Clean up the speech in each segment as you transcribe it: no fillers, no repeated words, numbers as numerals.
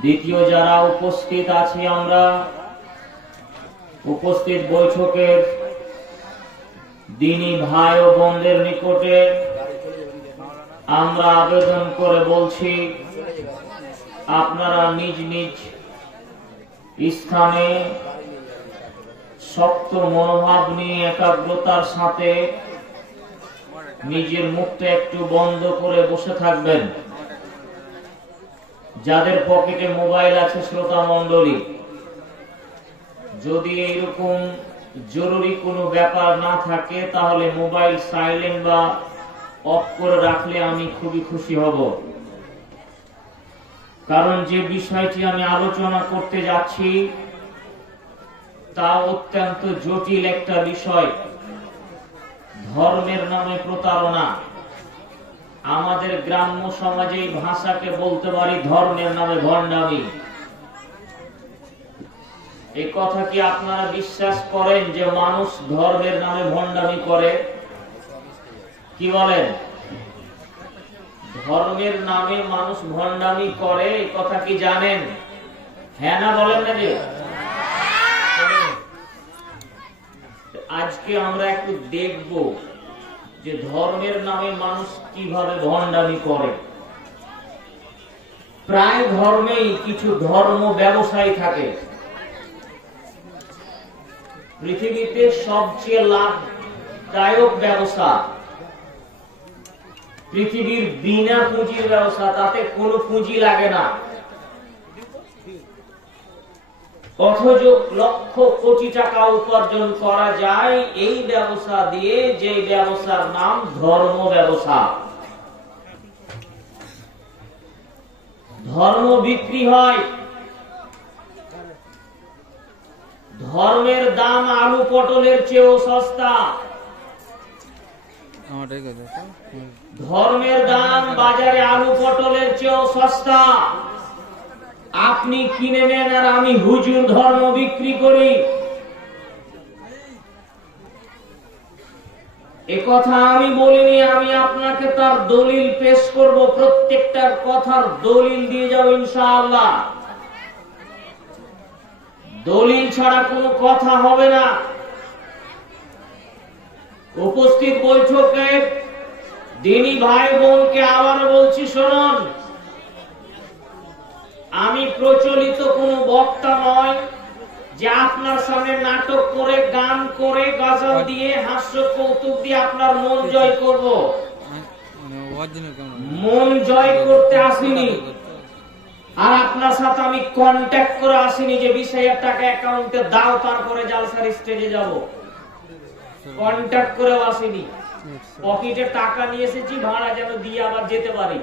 দ্বিতীয় যারা উপস্থিত আছি আমরা উপস্থিত বৈঠকের দিনী ভাই ও বোনদের নিকটে আমরা আবেদন করে বলছি, আপনারা নিজ নিজ স্থানে শক্ত মনোভাব নিয়ে একাগ্রতার সাথে নিজের মুখটা একটু বন্ধ করে বসে থাকবেন। যাদের পকেটে মোবাইল আছে শ্রোতা মণ্ডলী, যদি এইরকম জরুরি কোনো ব্যাপার না থাকে তাহলে মোবাইল সাইলেন্ট বা অফ করে রাখলে আমি খুবই খুশি হব। কারণ যে বিষয়টি আমি আলোচনা করতে যাচ্ছি তা অত্যন্ত জটিল একটা বিষয়। ধর্মের নামে প্রতারণা। আমাদের গ্রাম্য সমাজে এই ভাষাকে বলতে পারি ধর্মের নামে ভণ্ডামি। এই কথা কি আপনারা বিশ্বাস করেন যে মানুষ ধর্মের নামে ভণ্ডামি করে? কি বলেন? ধর্মের নামে মানুষ ভণ্ডামি করে, এই কথা কি জানেন? হ্যাঁ না বলেন না? যে আজকে আমরা একটু দেখব যে ধর্মের নামে মানুষ কিভাবে ভণ্ডামি করে। প্রায় ধর্মেই কিছু ধর্ম ব্যবসায়ী থাকে। পৃথিবীতে সবচেয়ে লাভদায়ক ব্যবসা পৃথিবীর বিনা পুঁজির ব্যবসা, তাতে কোনো পুঁজি লাগে না, অথচ লক্ষ কোটি টাকা উপার্জন করা যায় এই ব্যবসা দিয়ে, যে ব্যবসার নাম ধর্ম ব্যবসা। ধর্ম বিক্রি হয়। ধর্মের দাম আলু পটলের চেয়েও সস্তা। ধর্মের দাম বাজারে আলু পটলের চেয়েও সস্তা। আপনি কিনে নেন আর আমি হুজুর ধর্ম বিক্রি করি। এ কথা আমি বলিনি, আমি আপনাকে তার দলিল পেশ করব। প্রত্যেকটা কথার দলিল দিয়ে যাও ইনশাআল্লাহ। দলিল ছাড়া কোনো কথা হবে না। উপস্থিত বৈঠকে দিনী ভাই বোনকে আবার বলছি, শুনুন, আমি প্রচলিত কোনো বক্তা নয় যে আপনার সামনে নাটক করে, গান করে, গজল দিয়ে, হাস্য কৌতুক দিয়ে আপনার মন জয় করব। মন জয় করতে আসিনি, আর আপনার সাথে আমি কন্ট্যাক্ট করে আসিনি যে 20,000 টাকা অ্যাকাউন্টে দাও তারপরে জালসার স্টেজে যাব। কন্ট্যাক্ট করেও আসিনি। পকেটে টাকা নিয়ে এসেছি ভাড়া যেন দিয়ে আবার যেতে পারি।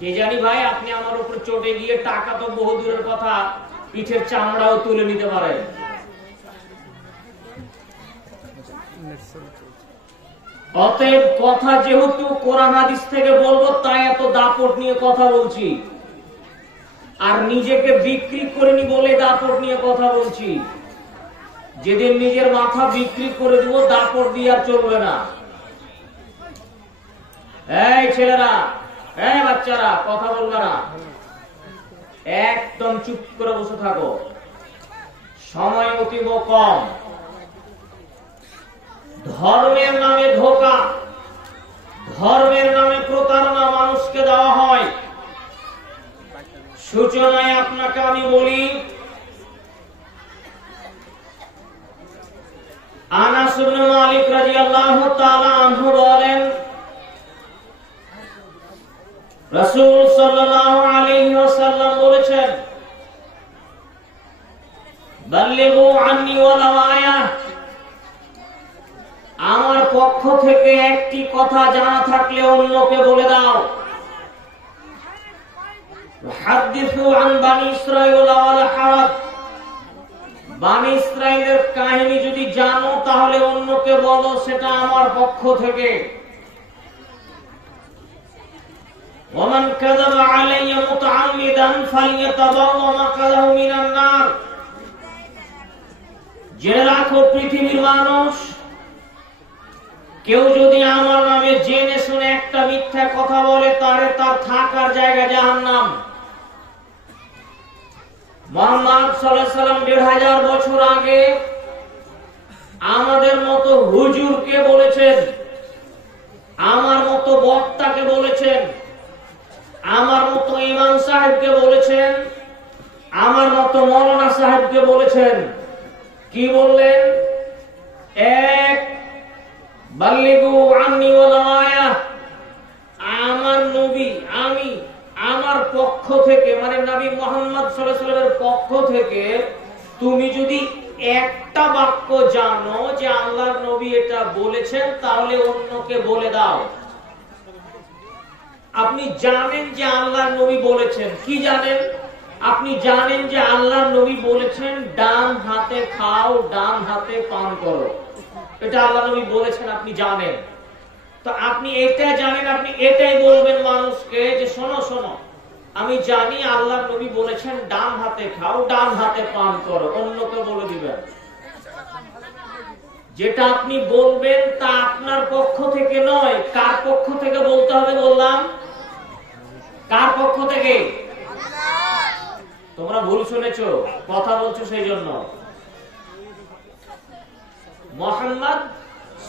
যে জানি ভাই আপনি আমার উপর চটে গিয়ে টাকা তো বহু দূরের কথা, পিঠের চামড়াও তুলে নিতে পারেন। অতএব কথা যেহেতু কোরআন হাদিস থেকে বলবো, তাই এত দাপট নিয়ে কথা বলছি। আর নিজেকে বিক্রি করিনি বলে দাপট নিয়ে কথা বলছি। যেদিন নিজের মাথা বিক্রি করে দেবো, দাপট দিয়ে আর চলবে না। এই ছেলেরা, এই বাচ্চারা, কথা বলবে না, একদম চুপ করে বসে থাকো। সময় অতীব কম। ধর্মের নামে ধোঁকা, ধর্মের নামে প্রতারণা মানুষকে দেওয়া হয়। সূচনায় আপনাকে আমি বলি, আনাস ইবনে মালিক রাদিয়াল্লাহু তাআলা আনহু বলেন, রাসূল সাল্লাল্লাহু আলাইহি ওয়াসাল্লাম বলেছেন, বাল্লিগু আন্নী ওয়ালাউ আয়া, আমার পক্ষ থেকে একটি কথা জানা থাকলে অন্যকে বলে দাও। হাদিসু আন বানি ইসরাঈল ওয়ালা হারাজ, বানি ইসরাঈলের কাহিনী যদি জানো তাহলে অন্যকে বলো, সেটা আমার পক্ষ থেকে। ওমান কাযাবা আলাইয়া মুতাআম্মিদান ফালইয়াতাবাওয়া মাকাদাহু মিনান নার। জেনে রাখো পৃথিবীর মানুষ, কেউ যদি আমার নামে জেনে শুনে একটা মিথ্যা কথা বলে, তার থাকার জায়গা জাহান্নাম। মুহাম্মদ সাল্লাল্লাহু আলাইহি সাল্লাম ১৫০০ বছর আগে আমাদের মতো হুজুরকে বলেছেন, আমার মতো বক্তাকে বলেছেন, আমার মতো ইমাম সাহেবকে বলেছেন, আমার মতো মৌলানা সাহেবকে বলেছেন। কি বললেন? এক, বাল্লিগু আন্নি ওয়ালাউ আয়া, আমার নবী, আমি আমার পক্ষ থেকে, মানে নবী মুহাম্মদ সাল্লাল্লাহু আলাইহি ওয়াসাল্লামের পক্ষ থেকে তুমি যদি একটা বাক্য জানো যে আল্লাহর নবী এটা বলেছেন, তাহলে অন্যকে বলে দাও। আপনি জানেন যে আল্লাহর নবী বলেছেন, কি জানেন? আপনি জানেন যে আল্লাহর নবী বলেছেন ডান হাতে খাও, ডান হাতে পান করো, এটা আল্লাহর নবী বলেছেন, আপনি জানেন। তো আপনি এটা জানেন, আপনি এটাই বলবেন মানুষকে যে শোনো শোনো, আমি জানি আল্লাহর নবী বলেছেন ডান হাতে খাও, ডান হাতে পান করো, অন্যকে বলে দিবেন। যেটা আপনি বলবেন তা আপনার পক্ষ থেকে নয়, কার পক্ষ থেকে বলতে হবে বললাম? কার পক্ষ থেকে? তোমরা ভুল শুনেছো, কথা বলছো সেই জন্য। মুহাম্মদ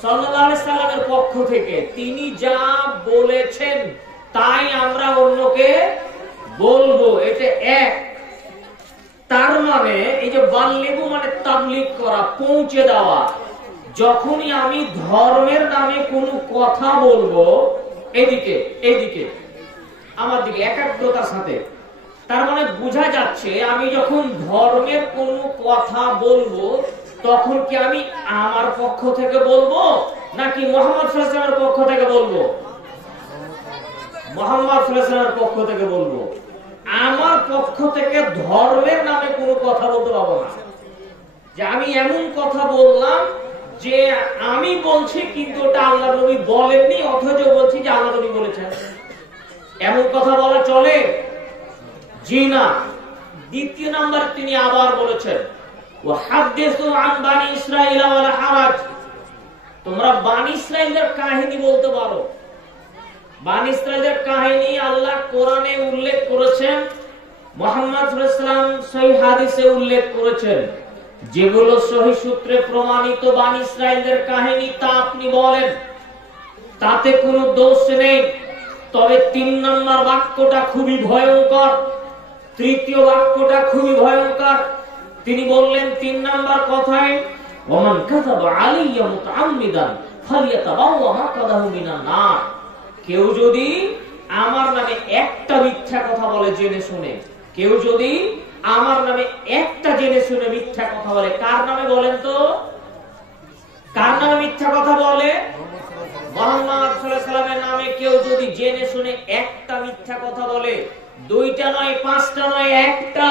সাল্লাল্লাহু আলাইহি সাল্লামের পক্ষ থেকে তিনি যা বলেছেন তাই আমরা অন্যকে বলবো, এটা এক। তার মানে এই যে বাল্লিগু মানে তাবলীগ করা, পৌঁছে দেওয়া। যখনই আমি ধর্মের নামে কোনো কথা বলবো, এদিকে এদিকে আমার দিকে একাগ্রতার সাথে, তার মানে বোঝা যাচ্ছে আমি যখন ধর্মের কোনো কথা বলবো তখন কি আমি আমার পক্ষ থেকে বলবো নাকি মুহাম্মদ সাল্লাল্লাহু আলাইহি ওয়াসাল্লামের পক্ষ থেকে বলবো? মুহাম্মদ সাল্লাল্লাহু আলাইহি ওয়াসাল্লামের পক্ষ থেকে বলবো। আমার পক্ষ থেকে ধর্মের নামে কোনো কথা বলতে পারবো না, যে আমি এমন কথা বললাম যে আমি বলছি কিন্তু ওটা আল্লাহ নবী বলেননি, অথচ বলছি যে আল্লাহ নবী বলেছেন। এমন কথা বলা চলে? জি না। দ্বিতীয় নাম্বার তিনি আবার বলেছেন, ওয়াহাদ্দিসু আন বানি ইসরাঈল ওয়ালা হারাজ, তোমরা বানি ইসরাঈলের কাহিনী বলতে পারো। বানি ইসরাঈলের কাহিনী আল্লাহ কোরআনে উল্লেখ করেছেন, মুহাম্মদ সাল্লাল্লাহু আলাইহি ওয়াসাল্লাম সহিহ হাদিসে উল্লেখ করেছেন। যেগুলো সহিহ সূত্রে প্রমাণিত বানি ইসরাঈলের কাহিনী তা আপনি বলেন, তাতে কোনো দোষ নেই। তবে ৩ নম্বর বাক্যটা খুবই ভয়ঙ্কর, তৃতীয় বাক্যটা খুবই ভয়ঙ্কর। তিনি বললেন ৩ নম্বর কথায়, ওমান কাযাবা আলাইয়া মুতাআম্মিদান ফালিয়াতাবাওয়া মাকআদাহু মিনান নার, কেউ যদি আমার নামে একটা মিথ্যা কথা বলে জেনে শুনে, কেউ যদি আমার নামে একটা জেনে শুনে মিথ্যা কথা বলে, কার নামে বলেন তো? কার নামে মিথ্যা কথা বলে? মুহাম্মদ সাল্লাল্লাহু আলাইহি ওয়াসাল্লামের নামে কেউ যদি জেনে শুনে একটা মিথ্যা কথা বলে, 2টা নয়, 5টা নয়, একটা।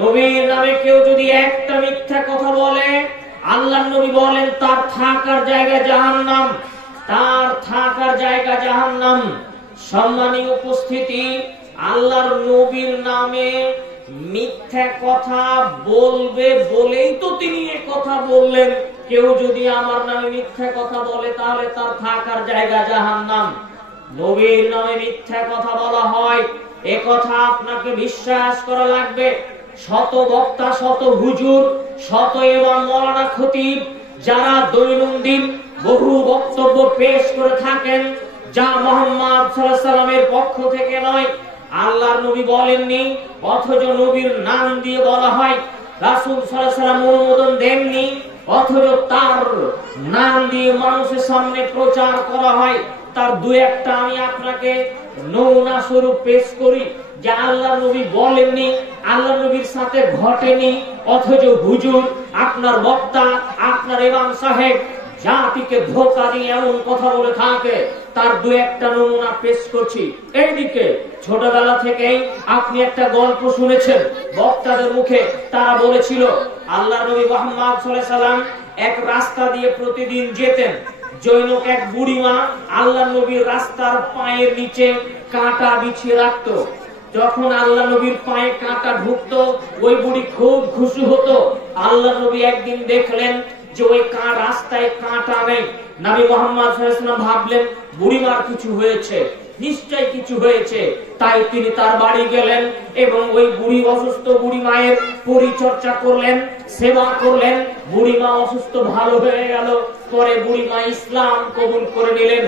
নবীর নামে কেউ যদি একটা মিথ্যা কথা বলে, আল্লাহর নবী বলেন তার থাকার জায়গা জাহান্নাম, তার থাকার জায়গা জাহান্নাম। সম্মানীয় উপস্থিতি, আল্লাহর নবীর নামে মিথ্যা কথা বলবে বলেই তো তিনি এই কথা বললেন, কেউ যদি আমার নামে মিথ্যা কথা বলে তাহলে তার থাকার জায়গা জাহান্নাম। নবীর নামে মিথ্যা কথা বলা হয়, এ কথা আপনাকে বিশ্বাস করা লাগবে। শত বক্তা, শত হুজুর, শত ইমাম, মাওলানা, খতিব যারা দৈনন্দিন বহু বক্তব্য পেশ করে থাকেন, যা মুহাম্মদ সাল্লাল্লাহু আলাইহি ওয়াসাল্লামের পক্ষ থেকে নয়, আল্লাহর নবী বলেননি, অথচ নবীর নাম দিয়ে বলা হয়। রাসূল সাল্লাল্লাহু আলাইহি ওয়াসাল্লাম অনুমোদন দেননি, অথচ তার নাম দিয়ে মানুষের সামনে প্রচার করা হয়। তার 2-1টা আমি আপনাকে নমুনা স্বরূপ পেশ করি, যে আল্লাহ নবী বলেননি, আল্লাহ নবীর সাথে ঘটেনি, অথচ হুজুর, আপনার বক্তা, আপনার ইমাম সাহেব জাতিকে ধোঁকা দিয়ে এমন কথা বলে থাকে। তার 2-1টা নমুনা পেশ করছি। এইদিকে ছোটবেলা থেকেই আপনি একটা গল্প শুনেছেন বক্তাদের মুখে, তারা বলেছিল আল্লাহ নবী মুহাম্মদ সাল্লাল্লাহু আলাইহি ওয়াসাল্লাম এক রাস্তা দিয়ে প্রতিদিন যেতেন। জৈনক এক বুড়িমা আল্লাহ নবীর রাস্তার পায়ের নিচে কাঁটা বিছিয়ে রাখতো। যখন আল্লাহ নবীর পায়ে কাঁটা ঢুকতো, ওই বুড়ি খুব খুশি হতো। আল্লাহ নবী একদিন দেখলেন যে ওই রাস্তায় কাঁটা নেই। নবী মুহাম্মদ সাল্লাল্লাহু আলাইহি ওয়াসাল্লাম ভাবলেন বুড়িমার কিছু হয়েছে, নিশ্চয় কিছু হয়েছে। তাই তিনি তার বাড়ি গেলেন এবং ওই বুড়ি অসুস্থ বুড়ি মায়ের পরিচর্যা করলেন, সেবা করলেন। বুড়ি মা অসুস্থ ভালো হয়ে গেল। পরে বুড়ি মা ইসলাম কবুল করে নিলেন।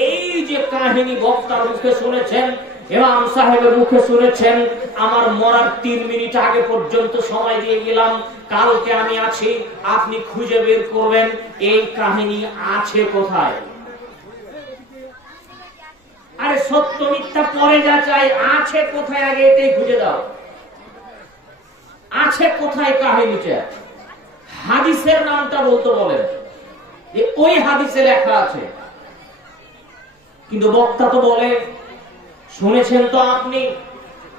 এই যে কাহিনী বক্তার মুখে শুনেছেন, ইমাম সাহেবের মুখে শুনেছেন, আমার মরার 3 মিনিট আগে পর্যন্ত সময় দিয়ে গেলাম, কালকে আমি আছি, আপনি খুঁজে বের করবেন এই কাহিনী আছে কোথায়। আরে সত্য মিথ্যা পরে যা চাই, আছে কোথায় আগে এটাই খুঁজে দাও। আছে কোথায় কাহিনীটা? হাদিসের নামটা বলতে বলেন, ওই হাদিসে লেখা আছে। কিন্তু বক্তা তো বলে, শুনেছেন তো আপনি,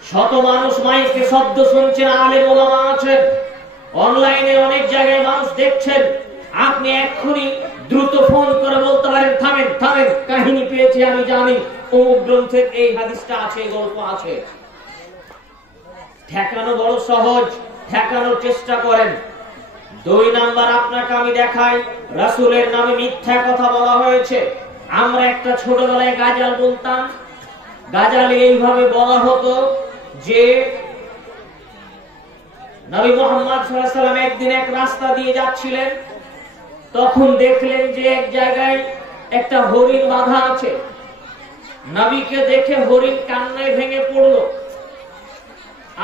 শত মানুষ মাইকে শব্দ শুনছেন, আলেম ওলামা আছেন, অনলাইনে অনেক জায়গায় মানুষ দেখছেন। আপনি এক্ষুনি দ্রুত ফোন করে বলতে পারেন, থামেন থামেন, কাহিনী পেয়েছি, আমি জানি অমুক গ্রন্থের এই হাদিসটা আছে, এই গল্প আছে। ঠেকানো বড় সহজ, ঠেকানোর চেষ্টা করেন। 2 নাম্বার আপনাকে আমি দেখাই, রাসূলের নামে মিথ্যা কথা বলা হয়েছে। আমরা একটা ছোটবেলায় গাজাল বলতাম। গাজালে এইভাবে বলা হতো যে নবী মুহাম্মদ সাল্লাল্লাহু আলাইহি ওয়াসাল্লাম একদিন এক রাস্তা দিয়ে যাচ্ছিলেন, তখন দেখলেন যে এক জায়গায় একটা হরিণ বাঁধা আছে। নবীকে দেখে হরিণ কান্নায় ভেঙে পড়লো।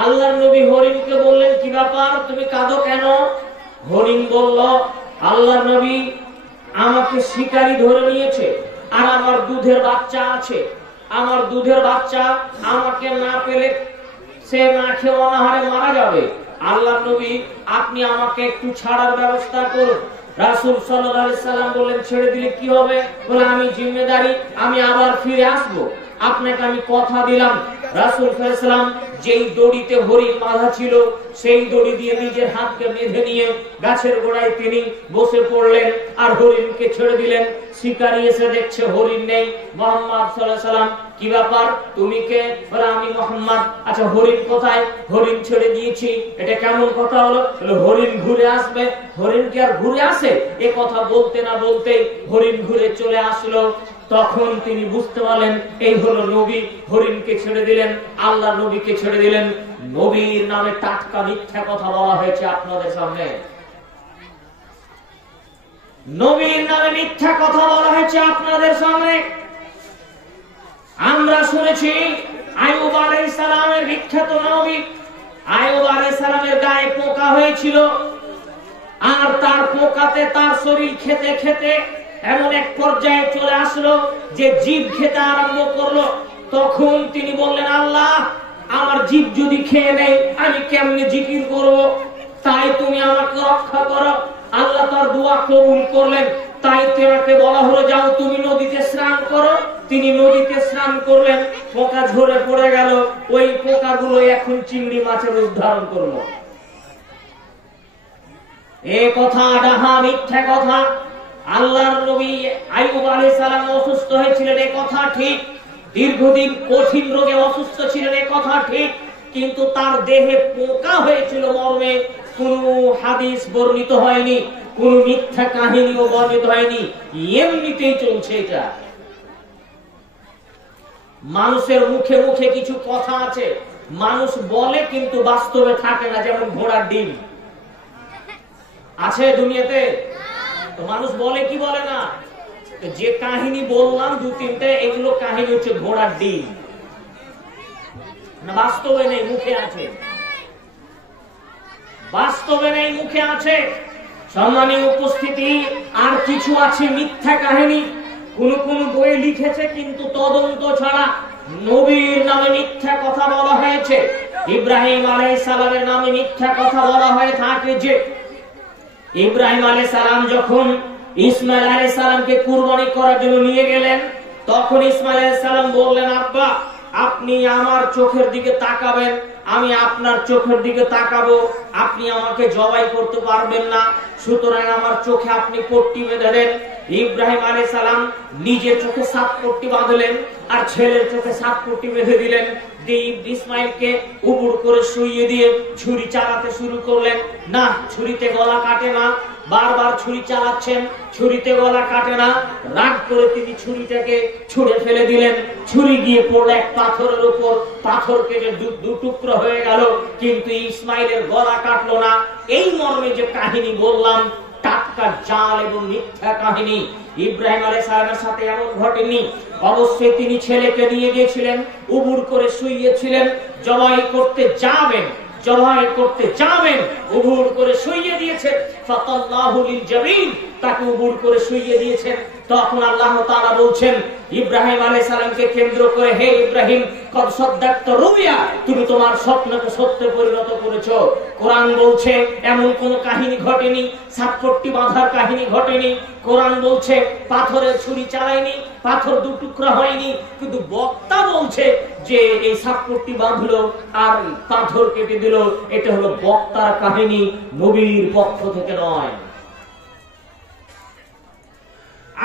আল্লাহর নবী হরিণকে বললেন, কি ব্যাপার, তুমি কাঁদো কেন? হরিণ বলল, আল্লাহর নবী, আমাকে শিকারী ধরে নিয়েছে, আর আমার দুধের বাচ্চা আছে। আমার দুধের বাচ্চা আমাকে না পেলে সে না খেয়ে অনাহারে মারা যাবে। আল্লাহর নবী, আপনি আমাকে একটু ছাড়ার ব্যবস্থা করুন। রাসূল সাল্লাল্লাহু আলাইহি সাল্লাম বললেন, ছেড়ে দিলে কি হবে? বলে, আমি জিম্মেদারি, আমি আবার ফিরে আসবো, আপনাকে আমি কথা দিলাম। রাসূল সাল্লাল্লাহু আলাইহি সাল্লাম যেই দড়িতে হরিণ বাঁধা ছিল, সেই দড়ি দিয়ে নিজের হাতকে বেঁধে নিয়ে গাছের গোড়ায় তিনি বসে পড়লেন আর হরিণকে ছেড়ে দিলেন। শিকারী এসে দেখছে হরিণ নেই। মুহাম্মদ সাল্লাল্লাহু আলাইহি সাল্লাম, কি ব্যাপার, তুমি কে? বলে, আমি মুহাম্মদ। আচ্ছা, হরিণ কোথায়? হরিণ ছেড়ে দিয়েছি। এটা কেমন কথা হলো? হরিণ ঘুরে আসবে। হরিণ কি আর ঘুরে আসে? এ কথা বলতে না বলতেই হরিণ ঘুরে চলে আসলো। তখন তিনি বুঝতে পারলেন এই হলো নবী। হরিণকে ছেড়ে দিলেন, আল্লাহ নবীকে ছেড়ে দিলেন। নবীর নামে টাটকা মিথ্যা কথা বলা হয়েছে আপনাদের সামনে। নবীর নামে মিথ্যা কথা বলা হয়েছে আপনাদের সামনে। আমরা শুনেছি আইয়ুব আলাইহিস সালামের বিখ্যাত নবী, আইয়ুব আলাইহিস সালামের গায়ে পোকা হয়েছিল, আর তার পোকাতে তার শরীর খেতে খেতে এমন এক পর্যায়ে চলে আসলো যে জীব খেতে আরম্ভ করলো। তখন তিনি বললেন, আল্লাহ, আমার জীব যদি খেয়ে নেয় আমি কেমনে জিকির করব? তাই তুমি আমাকে রক্ষা করো। আল্লাহ তার দোয়া কবুল করলেন। তাই তাকে বলা হলো, যাও তুমি নদীতে স্নান করো। তিনি নদীতে স্নান করলেন, পোকা ঝরে পড়ে গেল। ওই পোকাগুলো এখন চিংড়ি মাছের রূপ ধারণ করলো। এ কথা ডাহা মিথ্যা কথা। আল্লাহর নবী আইয়ুব আলাইহিস সালাম অসুস্থ হয়েছিলেন, এ কথা ঠিক। দীর্ঘদিন কঠিন রোগে অসুস্থ ছিলেন, এ কথা ঠিক। কিন্তু তার দেহে পোকা হয়েছিল মর্মে কোন হাদিস বর্ণিত হয়নি, কোন মিথ্যা কাহিনীও বর্ণিত হয়নি। এমনিতেই চলছে এটা। মানুষের মুখে মুখে কিছু কথা আছে, মানুষ বলে কিন্তু বাস্তবে থাকে না। যেমন ঘোড়ার ডিম আছে দুনিয়াতে, তো মানুষ বলে কি বলে না? যে কাহিনী বললাম 2-3টা, এগুলো কাহিনী হচ্ছে ঘোড়ার ডিম, না বাস্তবে নেই, মুখে আছে। বাস্তবে নেই, মুখে আছে। সম্মানীয় উপস্থিতি, আর কিছু আছে মিথ্যা কাহিনী। কোন কোন বই লিখেছে কিন্তু তদন্ত ছাড়া নবীর নামে মিথ্যা কথা বলা হয়েছে। ইব্রাহিম আলাইহিস সালামের নামে মিথ্যা কথা বলা হয়ে থাকে যে ইব্রাহিম আলাইহিস সালাম যখন ইসমাইল আলাইহিস সালামকে কুরবানি করার জন্য নিয়ে গেলেন, তখন ইসমাইল আলাইহিস সালাম বললেন, আব্বা, আপনি আমার চোখের দিকে তাকাবেন, আমি আপনার চোখের দিকে তাকাবো, আপনি আমাকে জবাই করতে পারবেন না, সুতরাং আমার চোখে আপনি পট্টি বেঁধে দেন। ইব্রাহিম আলাইহিস সালাম নিজের চোখে 7 পট্টি বাঁধলেন আর ছেলের চোখে 7 পট্টি বেঁধে দিলেন। ইসমাইলকে উবুড় করে শুইয়ে দিয়ে ছুরি চালাতে শুরু করলেন। না, ছুরিতে গলা কাটে না, বারবার ছুরি চালাচ্ছেন, ছুরিতে গলা কাটে না। রাগ করে তিনি ছুরিটাকে ছুঁড়ে ফেলে দিলেন। ছুরি গিয়ে পড়লো এক পাথরের উপর, পাথর কেটে দু টুকরো হয়ে গেল, কিন্তু ইসমাইলের গলা কাটলো না। এই মর্মে যে কাহিনী বললাম, টাটকা জাল এবং মিথ্যা কাহিনী। ইব্রাহিম আলাইহিস সালামের সাথে এমন ঘটেনি। অবশ্যই তিনি ছেলেকে নিয়ে গিয়েছিলেন, উবুড় করে শুইয়েছিলেন, জবাই করতে যাবেন, উবুড় করে শুইয়ে দিয়েছেন। ফাতাল্লাহু লিল জাবিন, তাকে উবুড় করে শুইয়ে দিয়েছেন। তখন আল্লাহ তাআলা বলছেন ইব্রাহিম আলাইহিস সালামকে কেন্দ্র করে, হে ইব্রাহিম, কদ সাদ্দাকতা রুয়া, তুমি তোমার স্বপ্নকে সত্যে পরিণত করেছো। কোরআন বলছে এমন কোন কাহিনী ঘটেনি, ৬৭ বাঁধার কাহিনী ঘটেনি। কোরআন বলছে পাথরের ছুরি চালায়নি, পাথর দু টুকরা হয়নি, কিন্তু বক্তা বলছে যে এই ৬৭ বাঁধলো আর পাথর কেটে দিল। এটা হলো বক্তার কাহিনী, নবীর পক্ষ থেকে নয়।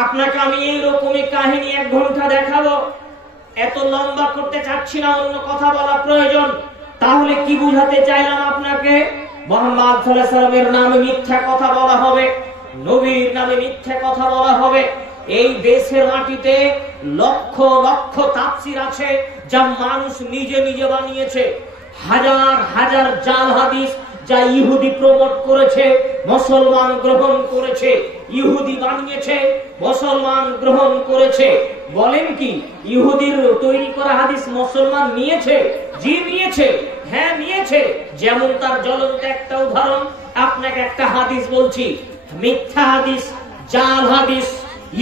আপনাকে আমি এইরকমই কাহিনী ১ ঘন্টা দেখাবো, এত লম্বা করতে চাচ্ছি না, অন্য কথা বলা প্রয়োজন। তাহলে কি বুঝাতে চাইলাম আপনাকে? মুহাম্মদ সাল্লাল্লাহু আলাইহি ওয়াসাল্লামের নামে মিথ্যা কথা বলা হবে, নবীর নামে মিথ্যা কথা বলা হবে। এই দেশের মাটিতে লক্ষ লক্ষ তাফসীর আছে যা মানুষ নিজে নিজে বানিয়েছে। হাজার হাজার জাল হাদিস যা ইহুদি প্রমোট করেছে, মুসলমান গ্রহণ করেছে। ইহুদি বানিয়েছে, মুসলমান গ্রহণ করেছে। বলেন কি ইহুদির তৈরি করা হাদিস মুসলমান নিয়েছে? জি নিয়েছে, হ্যাঁ নিয়েছে। যেমন তার জ্বলন্ত একটা উদাহরণ আপনাকে একটা হাদিস বলছি, মিথ্যা হাদিস, জাল হাদিস,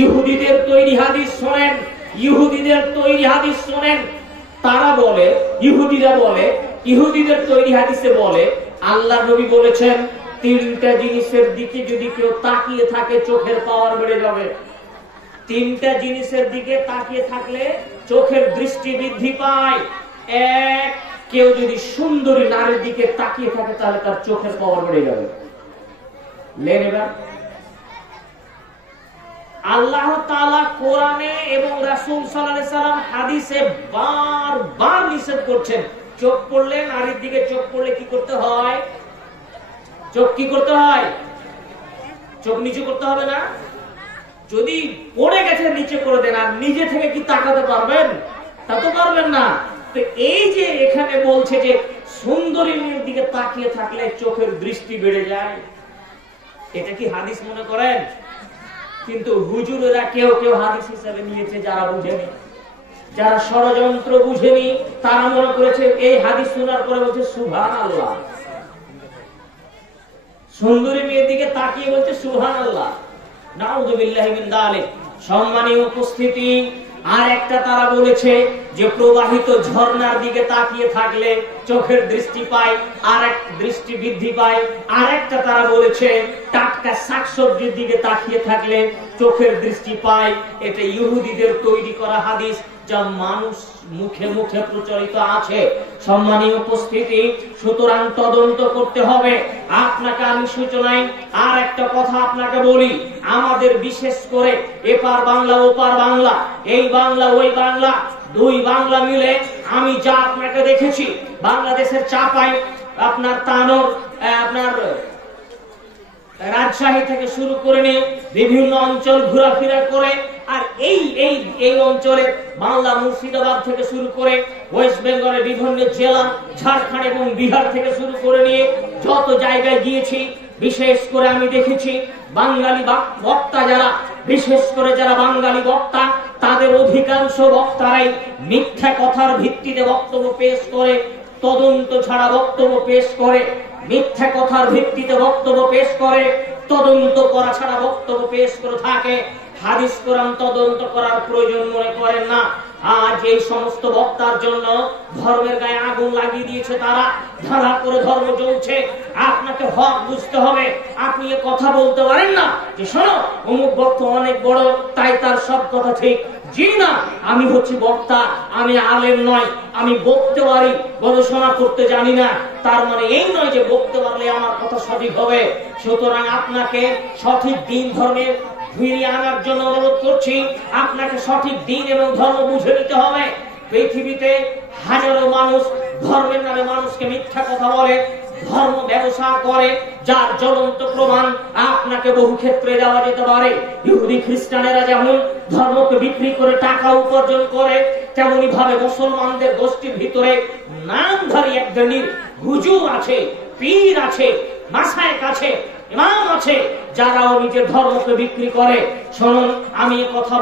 ইহুদিদের তৈরি হাদিস শোনেন, ইহুদিদের তৈরি হাদিস শোনেন। তারা বলে, ইহুদিরা বলে, ইহুদিদের তৈরি হাদিসে বলে আল্লাহ নবী বলেছেন 3টা জিনিসের দিকে যদি কেউ তাকিয়ে থাকে চোখের পাওয়ার বেড়ে যাবে। 3টা জিনিসের দিকে তাকিয়ে থাকলে চোখের দৃষ্টি বৃদ্ধি পায়। 1, কেউ যদি সুন্দরী নারীর দিকে তাকিয়ে থাকে তাহলে তার চোখের পাওয়ার বেড়ে যাবে। লেনেবা আল্লাহ তাআলা কোরআনে এবং রাসূল সাল্লাল্লাহু আলাইহি সাল্লাম হাদিসে বারবার নিষেধ করছেন, চোখ পড়লে নারীর দিকে চোখ পড়লে কি করতে হয়? চোখ কি করতে হয়? চোখ নিচু করতে হবে না? যদি পড়ে গেছে নিচে করে দেন, আর নিজে থেকে কি তাকাতে পারবেন? তা তো পারবেন না। তো এই যে এখানে বলছে যে সুন্দরী মেয়ের দিকে তাকিয়ে থাকলে চোখের দৃষ্টি বেড়ে যায়, এটা কি হাদিস মনে করেন? কিন্তু হুজুরেরা কেউ কেউ হাদিস হিসেবে নিয়েছে, যারা বুঝেনি, যারা ষড়যন্ত্র বুঝেনি, তারা মনে করেছে এই হাদিস শোনার পরে বলছে সুবহানাল্লাহ। সুন্দরী মেয়ের দিকে তাকিয়ে বলছে সুবহানাল্লাহ, নাউযুবিল্লাহি মিন যালিক। সম্মানীয় উপস্থিতি, আর একটা তারা বলেছে যে প্রবাহিত ঝর্ণার দিকে তাকিয়ে থাকলে চোখের দৃষ্টি পায়, আর এক দৃষ্টি বৃদ্ধি পায়। আর একটা তারা বলেছে টাটকা শাকসবজির দিকে তাকিয়ে থাকলে চোখের দৃষ্টি পায়। এটা ইহুদিদের তৈরি করা হাদিস, যা মানুষ মুখে মুখে প্রচলিত আছে। সম্মানীয় উপস্থিতি, সুতরাং তদন্ত করতে হবে। আপনাকে আমি সূচনায় আর একটা কথা আপনাকে বলি, আমাদের বিশেষ করে এপার বাংলা ওপার বাংলা, এই বাংলা ওই বাংলা, দুই বাংলা মিলে আমি যা আপনাকে দেখেছি, বাংলাদেশের চাপাই, আপনার তানোর, আপনার রাজশাহী থেকে শুরু করে নিয়ে বিভিন্ন অঞ্চল ঘোরাফেরা করে, আর এই অঞ্চলে বাংলা মুর্শিদাবাদ থেকে শুরু করে ওয়েস্ট বেঙ্গলের বিভিন্ন জেলা, ঝাড়খণ্ড এবং বিহার থেকে শুরু করে নিয়ে যত জায়গায় গিয়েছি, বিশেষ করে আমি দেখেছি বাঙালি বক্তা যারা, বিশেষ করে যারা বাঙালি বক্তা, তাদের অধিকাংশ বক্তারাই মিথ্যা কথার ভিত্তিতে বক্তব্য পেশ করে, তদন্ত ছাড়া বক্তব্য পেশ করে, মিথ্যা কথার ভিত্তিতে বক্তব্য পেশ করে, তদন্ত করা ছাড়া বক্তব্য পেশ করে থাকে। হাদিস কোরআন তদন্ত করার প্রয়োজন মনে করেন না। আজ এই সমস্ত বক্তার জন্য ধর্মের গায়ে আগুন লাগিয়ে দিয়েছে তারা, ধারা করে ধর্ম চলছে। আপনাকে হক বুঝতে হবে। আপনি এ কথা বলতে পারেন না যে শোনো অমুক বক্তা অনেক বড়, তাই তার সব কথা ঠিক। জি না, আমি হচ্ছি বক্তা, আমি আলেম নয়, আমি বকতে পারি, গবেষণা করতে জানি না, তার মানে এই নয় যে বকতে পারলে আমার কথা সঠিক হবে। সুতরাং আপনাকে সঠিক দিন ধর্মের ফিরিয়ে আনার জন্য অনুরোধ করছি। আপনাকে সঠিক দিন এবং ধর্ম বুঝে নিতে হবে। পৃথিবীতে হাজারো মানুষ ধর্মের নামে মানুষকে মিথ্যা কথা বলে, ধর্ম ব্যবসা করে, যার জ্বলন্ত প্রমাণ আপনাকে বহু ক্ষেত্রে দেওয়া যেতে পারে। ইহুদি খ্রিস্টানেরা যেমন ধর্মকে বিক্রি করে টাকা উপার্জন করে, তেমনি ভাবে মুসলমানদের গোষ্ঠীর ভিতরে নামধারী এক শ্রেণীর হুজুর আছে, পীর আছে, মাসায়েক আছে, ইমাম আছে, যারাও নিজের ধর্মকে বিক্রি করে। শুনুন, আমি এ কথা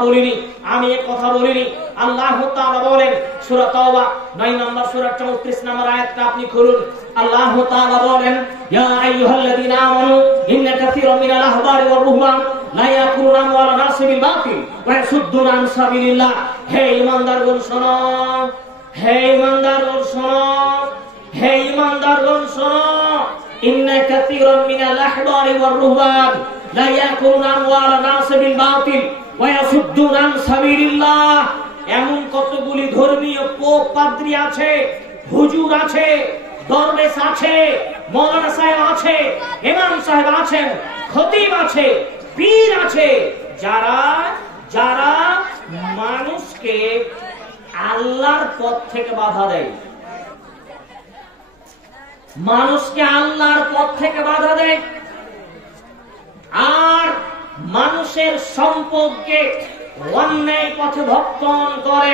বলিনি, আল্লাহ তাআলা বলেন সূরা তাওবা 9 নম্বর সূরা 34 নম্বর আয়াতটা আপনি খুলুন। আল্লাহ তাআলা বলেন, ইয়া আইয়ুহাল্লাযীনা আমানু ইন্না কাসীরাম মিনাল আহবারি ওয়ার রুহবান লা ইয়াকুলুনা আমওয়ালান নাস বিল বাতিল ওয়া ইয়াসুদ্দুনা আন সাবিলিল্লাহ। হে ঈমানদারগণ শোনো, হে ঈমানদারগণ শোনো, হে ঈমানদারগণ শোনো, ইন্না কাসীরাম মিনাল আহবারি ওয়ার রুহবান লা ইয়াকুলুনা আমওয়ালান নাস বিল বাতিল ওয়া ইয়াসুদ্দুনা আন সাবিলিল্লাহ। এমন কতগুলি ধর্মীয় পোপ পাদ্রী আছে, হুজুর আছে, দরবেশ আছে, মৌলানা সাহেব আছে, ইমাম সাহেব আছেন, খতিব আছে, পীর আছে, যারা মানুষকে আল্লাহর পথ থেকে বাধা দেয়, মানুষকে আল্লাহর পথ থেকে বাধা দেয়, আর মানুষের সম্পদকে অন্যায় পথে ভক্ষণ করে।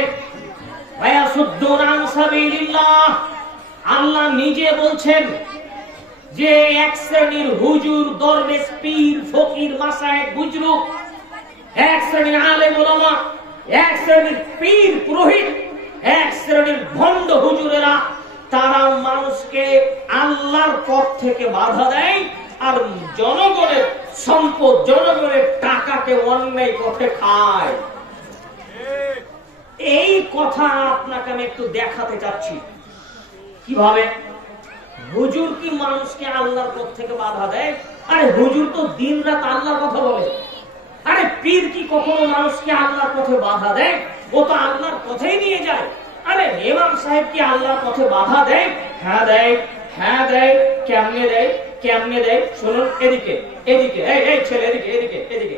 আল্লাহ নিজে বলছেন যে এক শ্রেণীর হুজুর, দরবেশ, পীর, ফকির, মাসায়েক, বুজরুক, এক শ্রেণীর আলেম ওলামা, এক শ্রেণীর পীর পুরোহিত, এক শ্রেণীর ভণ্ড হুজুরেরা, তারা মানুষকে আল্লাহর পথ থেকে বাধা দেয় আর জনগণের সম্পদ, জনগণের টাকাকে অন্যায় পথে খায়। এই কথা আপনাকে আমি একটু দেখাতে চাচ্ছি। কিভাবে হুজুর কি মানুষকে আল্লাহর পথ থেকে বাধা দেয়? আরে হুজুর তো দিন রাত আল্লাহর কথা বলে। আরে পীর কি কখনো মানুষকে আল্লাহর পথে বাধা দেয়? ও তো আল্লাহর পথেই নিয়ে যায়। আরে ইমাম সাহেব কি আল্লাহর পথে বাধা দেয়? হ্যাঁ দেয়, হ্যাঁ দেয়। কেমনে দেয়? কেমনে দেয়? শুনুন, এদিকে এদিকে, এই ছেলে, এদিকে এদিকে এদিকে।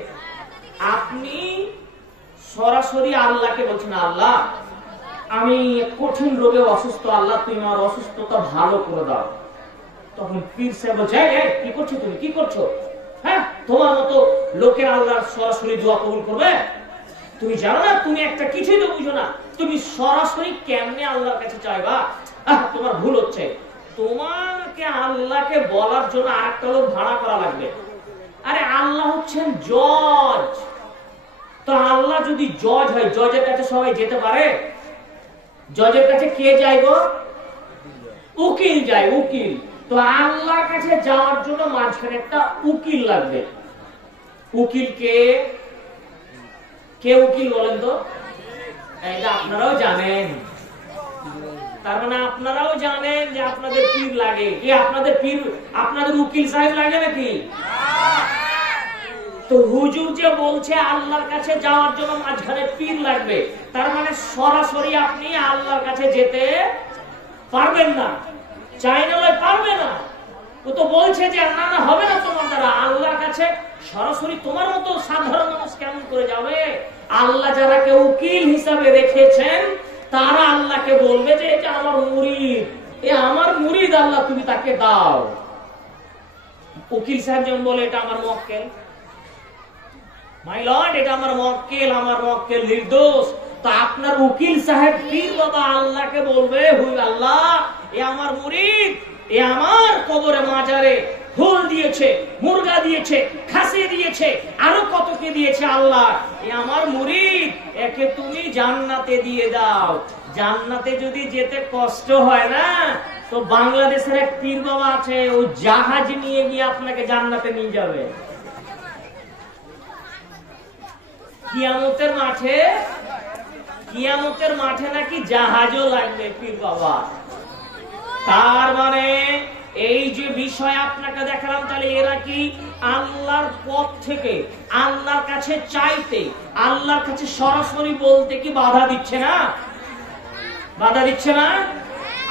আপনি সরাসরি আল্লাহকে বলছেন, আল্লাহ আমি কঠিন রোগে অসুস্থ, আল্লাহ তুমি আমার অসুস্থতা ভালো করে দাও। তখন পীর সাহেব বলছে, কি করছো তুমি, কি করছো? হ্যাঁ, তোমার মতো লোকের আল্লাহর সরাসরি দোয়া কবুল করবে? তুমি জানো না, তুমি একটা কিছুই তো বুঝো না, তুমি সরাসরি কেমনে আল্লাহর কাছে চাইবা? তোমার ভুল হচ্ছে। তোমাকে আল্লাহকে বলার জন্য আরেকটা লোক ভাড়া করা লাগবে। আরে আল্লাহ হচ্ছেন জজ। তো আল্লাহ যদি জজ হয়, জজের কাছে সবাই যেতে পারে? জজের কাছে কে যাইব? উকিল যায়, উকিল। তো আল্লাহর কাছে যাওয়ার জন্য মাঝখানে একটা উকিল লাগবে। উকিল কে? কে উকিল বলেন তো? এটা আপনারাও জানেন। তার মানে আপনারাও জানেন যে আপনাদের পীর লাগে। কি আপনাদের পীর, আপনাদের উকিল সাহেব লাগে নাকি? তো হুজুর যে বলছে আল্লাহর কাছে যাওয়ার জন্য মাঝখানে পীর লাগবে, তার মানে সরাসরি আপনি আল্লাহর কাছে যেতে পারবেন না, চাইলে পারবে না। ও তো বলছে যে না না, হবে না তোমার দ্বারা। আল্লাহর কাছে সরাসরি তোমার মতো সাধারণ মানুষ কেমন করে যাবে? আল্লাহ যারাকে উকিল হিসাবে রেখেছেন, তারা আল্লাহকে বলবে যে এটা আমার মুরিদ, এ আমার মুরিদ, আল্লাহ তুমি তাকে দাও। উকিল সাহেব যেমন বলে এটা আমার মুওয়াক্কেল, মাই লর্ড, এটা আমার মুওয়াক্কেল, আমার মুওয়াক্কেল নির্দোষ। তো আপনার উকিল সাহেব পীর বাবা আল্লাহকে বলবে, হুই আল্লাহ, এ আমার মুরিদ, এ আমার কবরে মাজারে ফুল দিয়েছে, মুরগা দিয়েছে, খাসি দিয়েছে, আরো কত কে দিয়েছে আল্লাহ, এ আমার মুরিদ, একে তুমি জান্নাতে দিয়ে দাও। জান্নাতে যদি যেতে কষ্ট হয় না, তো বাংলাদেশের এক পীর বাবা আছে, ও জাহাজ নিয়ে গিয়ে আপনাকে জান্নাতে নিয়ে যাবে। কিয়ামতের মাঠে, কিয়ামতের মাঠে নাকি জাহাজও লাগবে পীর বাবা। তার মানে এই যে বিষয় আপনাকে দেখালাম, তাহলে এরা কি আল্লাহর পথ থেকে আল্লাহর কাছে চাইতে, আল্লাহর কাছে সরাসরি বলতে কি বাধা দিচ্ছে না? বাধা দিচ্ছে না?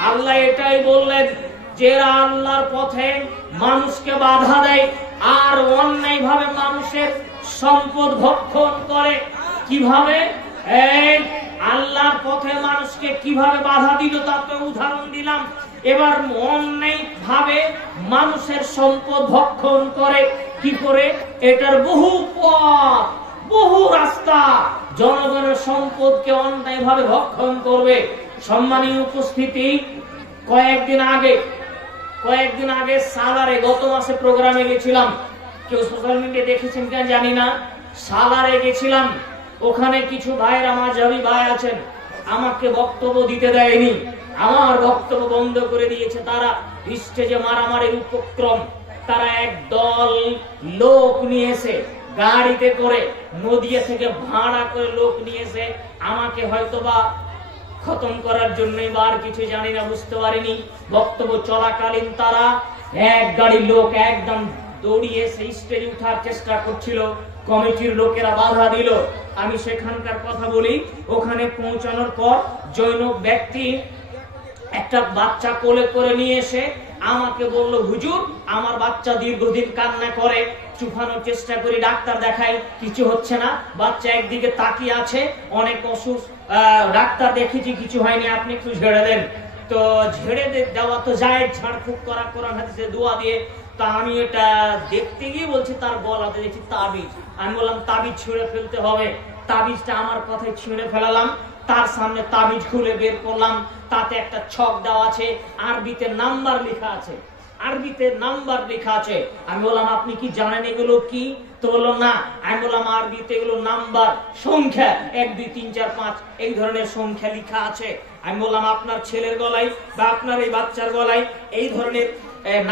আল্লাহ এটাই বললেন যে এরা আল্লাহর পথে মানুষকে বাধা দেয় আর অন্যায় ভাবে মানুষের সম্পদ ভক্ষণ করে। কিভাবে? আল্লাহর পথে মানুষকে কিভাবে বাধা দিল তার তো উদাহরণ দিলাম। এবার অন্যায় ভাবে মানুষের সম্পদ ভক্ষণ করে। কি করে? এটার বহু পথ, বহু রাস্তা, জনগণের সম্পদকে অন্যায় ভাবে ভক্ষণ করবে। সম্মানীয় উপস্থিতি, কয়েকদিন আগে সালারে, গত মাসে প্রোগ্রামে গেছিলাম, কেউ সোশ্যাল মিডিয়া দেখেছেন কিনা জানি না, সালারে গেছিলাম। ওখানে কিছু ভাইরা, মাঝহাবি ভাই আছেন, আমাকে বক্তব্য দিতে দেয়নি, আমার বক্তব্য বন্ধ করে দিয়েছে। তারা স্টেজে মারামারির উপক্রম। তারা এক দল লোক নিয়েছে, গাড়িতে করে, নদিয়া থেকে ভাড়া করে লোক নিয়েছে, আমাকে হয়তোবা খতম করার জন্যই বা আর কিছু জানি না, বুঝতে পারিনি। বক্তব্য চলাকালীন তারা এক গাড়ি লোক একদম দৌড়িয়ে সেই স্টেজে উঠার চেষ্টা করছিল। কমিটির লোকেরা বাধা দিল। আমি সেখানকার কথা বলি। ওখানে পৌঁছানোর পর জৈনব ব্যক্তি একটা বাচ্চা কোলে করে নিয়ে এসে আমাকে বলল, হুজুর আমার বাচ্চা দীর্ঘদিন কান্না করে, চুপানোর চেষ্টা করি, ডাক্তার দেখাই, কিছু হচ্ছে না, বাচ্চা একদিকে তাকিয়ে আছে, অনেক অসুস্থ, ডাক্তার দেখেছি কিছু হয়নি, আপনি একটু ঝেড়ে দেন। তো ঝেড়ে দেওয়া তো যায়, ঝাড়ফুঁক করা, কোরআন হাদিসে দোয়া দিয়ে। তা আমি এটা দেখতে গিয়ে বলছি তার গলাতে দেখছি তাবিজ। আমি বললাম তাবিজ ছিঁড়ে ফেলতে হবে। তাবিজটা আমার কথায় ছিঁড়ে ফেলালাম। তার সামনে তাবিজ খুলে বের করলাম, তাতে একটা ছক দেওয়া আছে, আরবিতে নাম্বার লেখা আছে, আরবিতে নাম্বার লেখা আছে। আমি বললাম আপনি কি জানেন এগুলো কি? তো বললো না। আমি বললাম আরবিতে এগুলো নাম্বার, সংখ্যা, 1 2 3 4 5 এই ধরনের সংখ্যা লেখা আছে। আমি বললাম আপনার ছেলের গলায় বা আপনার এই বাচ্চার গলায় এই ধরনের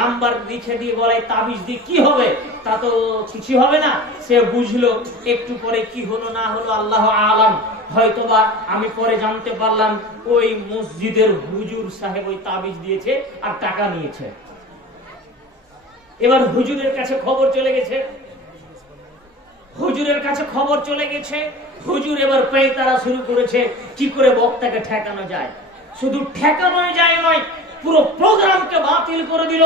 নাম্বার লিখে দিয়ে গলায় তাবিজ দিয়ে কি হবে? তা তো কিছু হবে না। সে বুঝলো। একটু পরে কি হলো না হলো আল্লাহ আলাম। হয়তোবা আমি পরে জানতে পারলাম ওই মসজিদের হুজুর সাহেব ওই তাবিজ দিয়েছে আর টাকা নিয়েছে। এবার হুজুরের কাছে খবর চলে গেছে, হুজুরের কাছে খবর চলে গেছে। হুজুর এবার পেইতারা শুরু করেছে কি করে বক্তাকে ঠেকানো যায়। শুধু ঠেকানোই যায় নয়, পুরো প্রোগ্রামকে বাতিল করে দিল,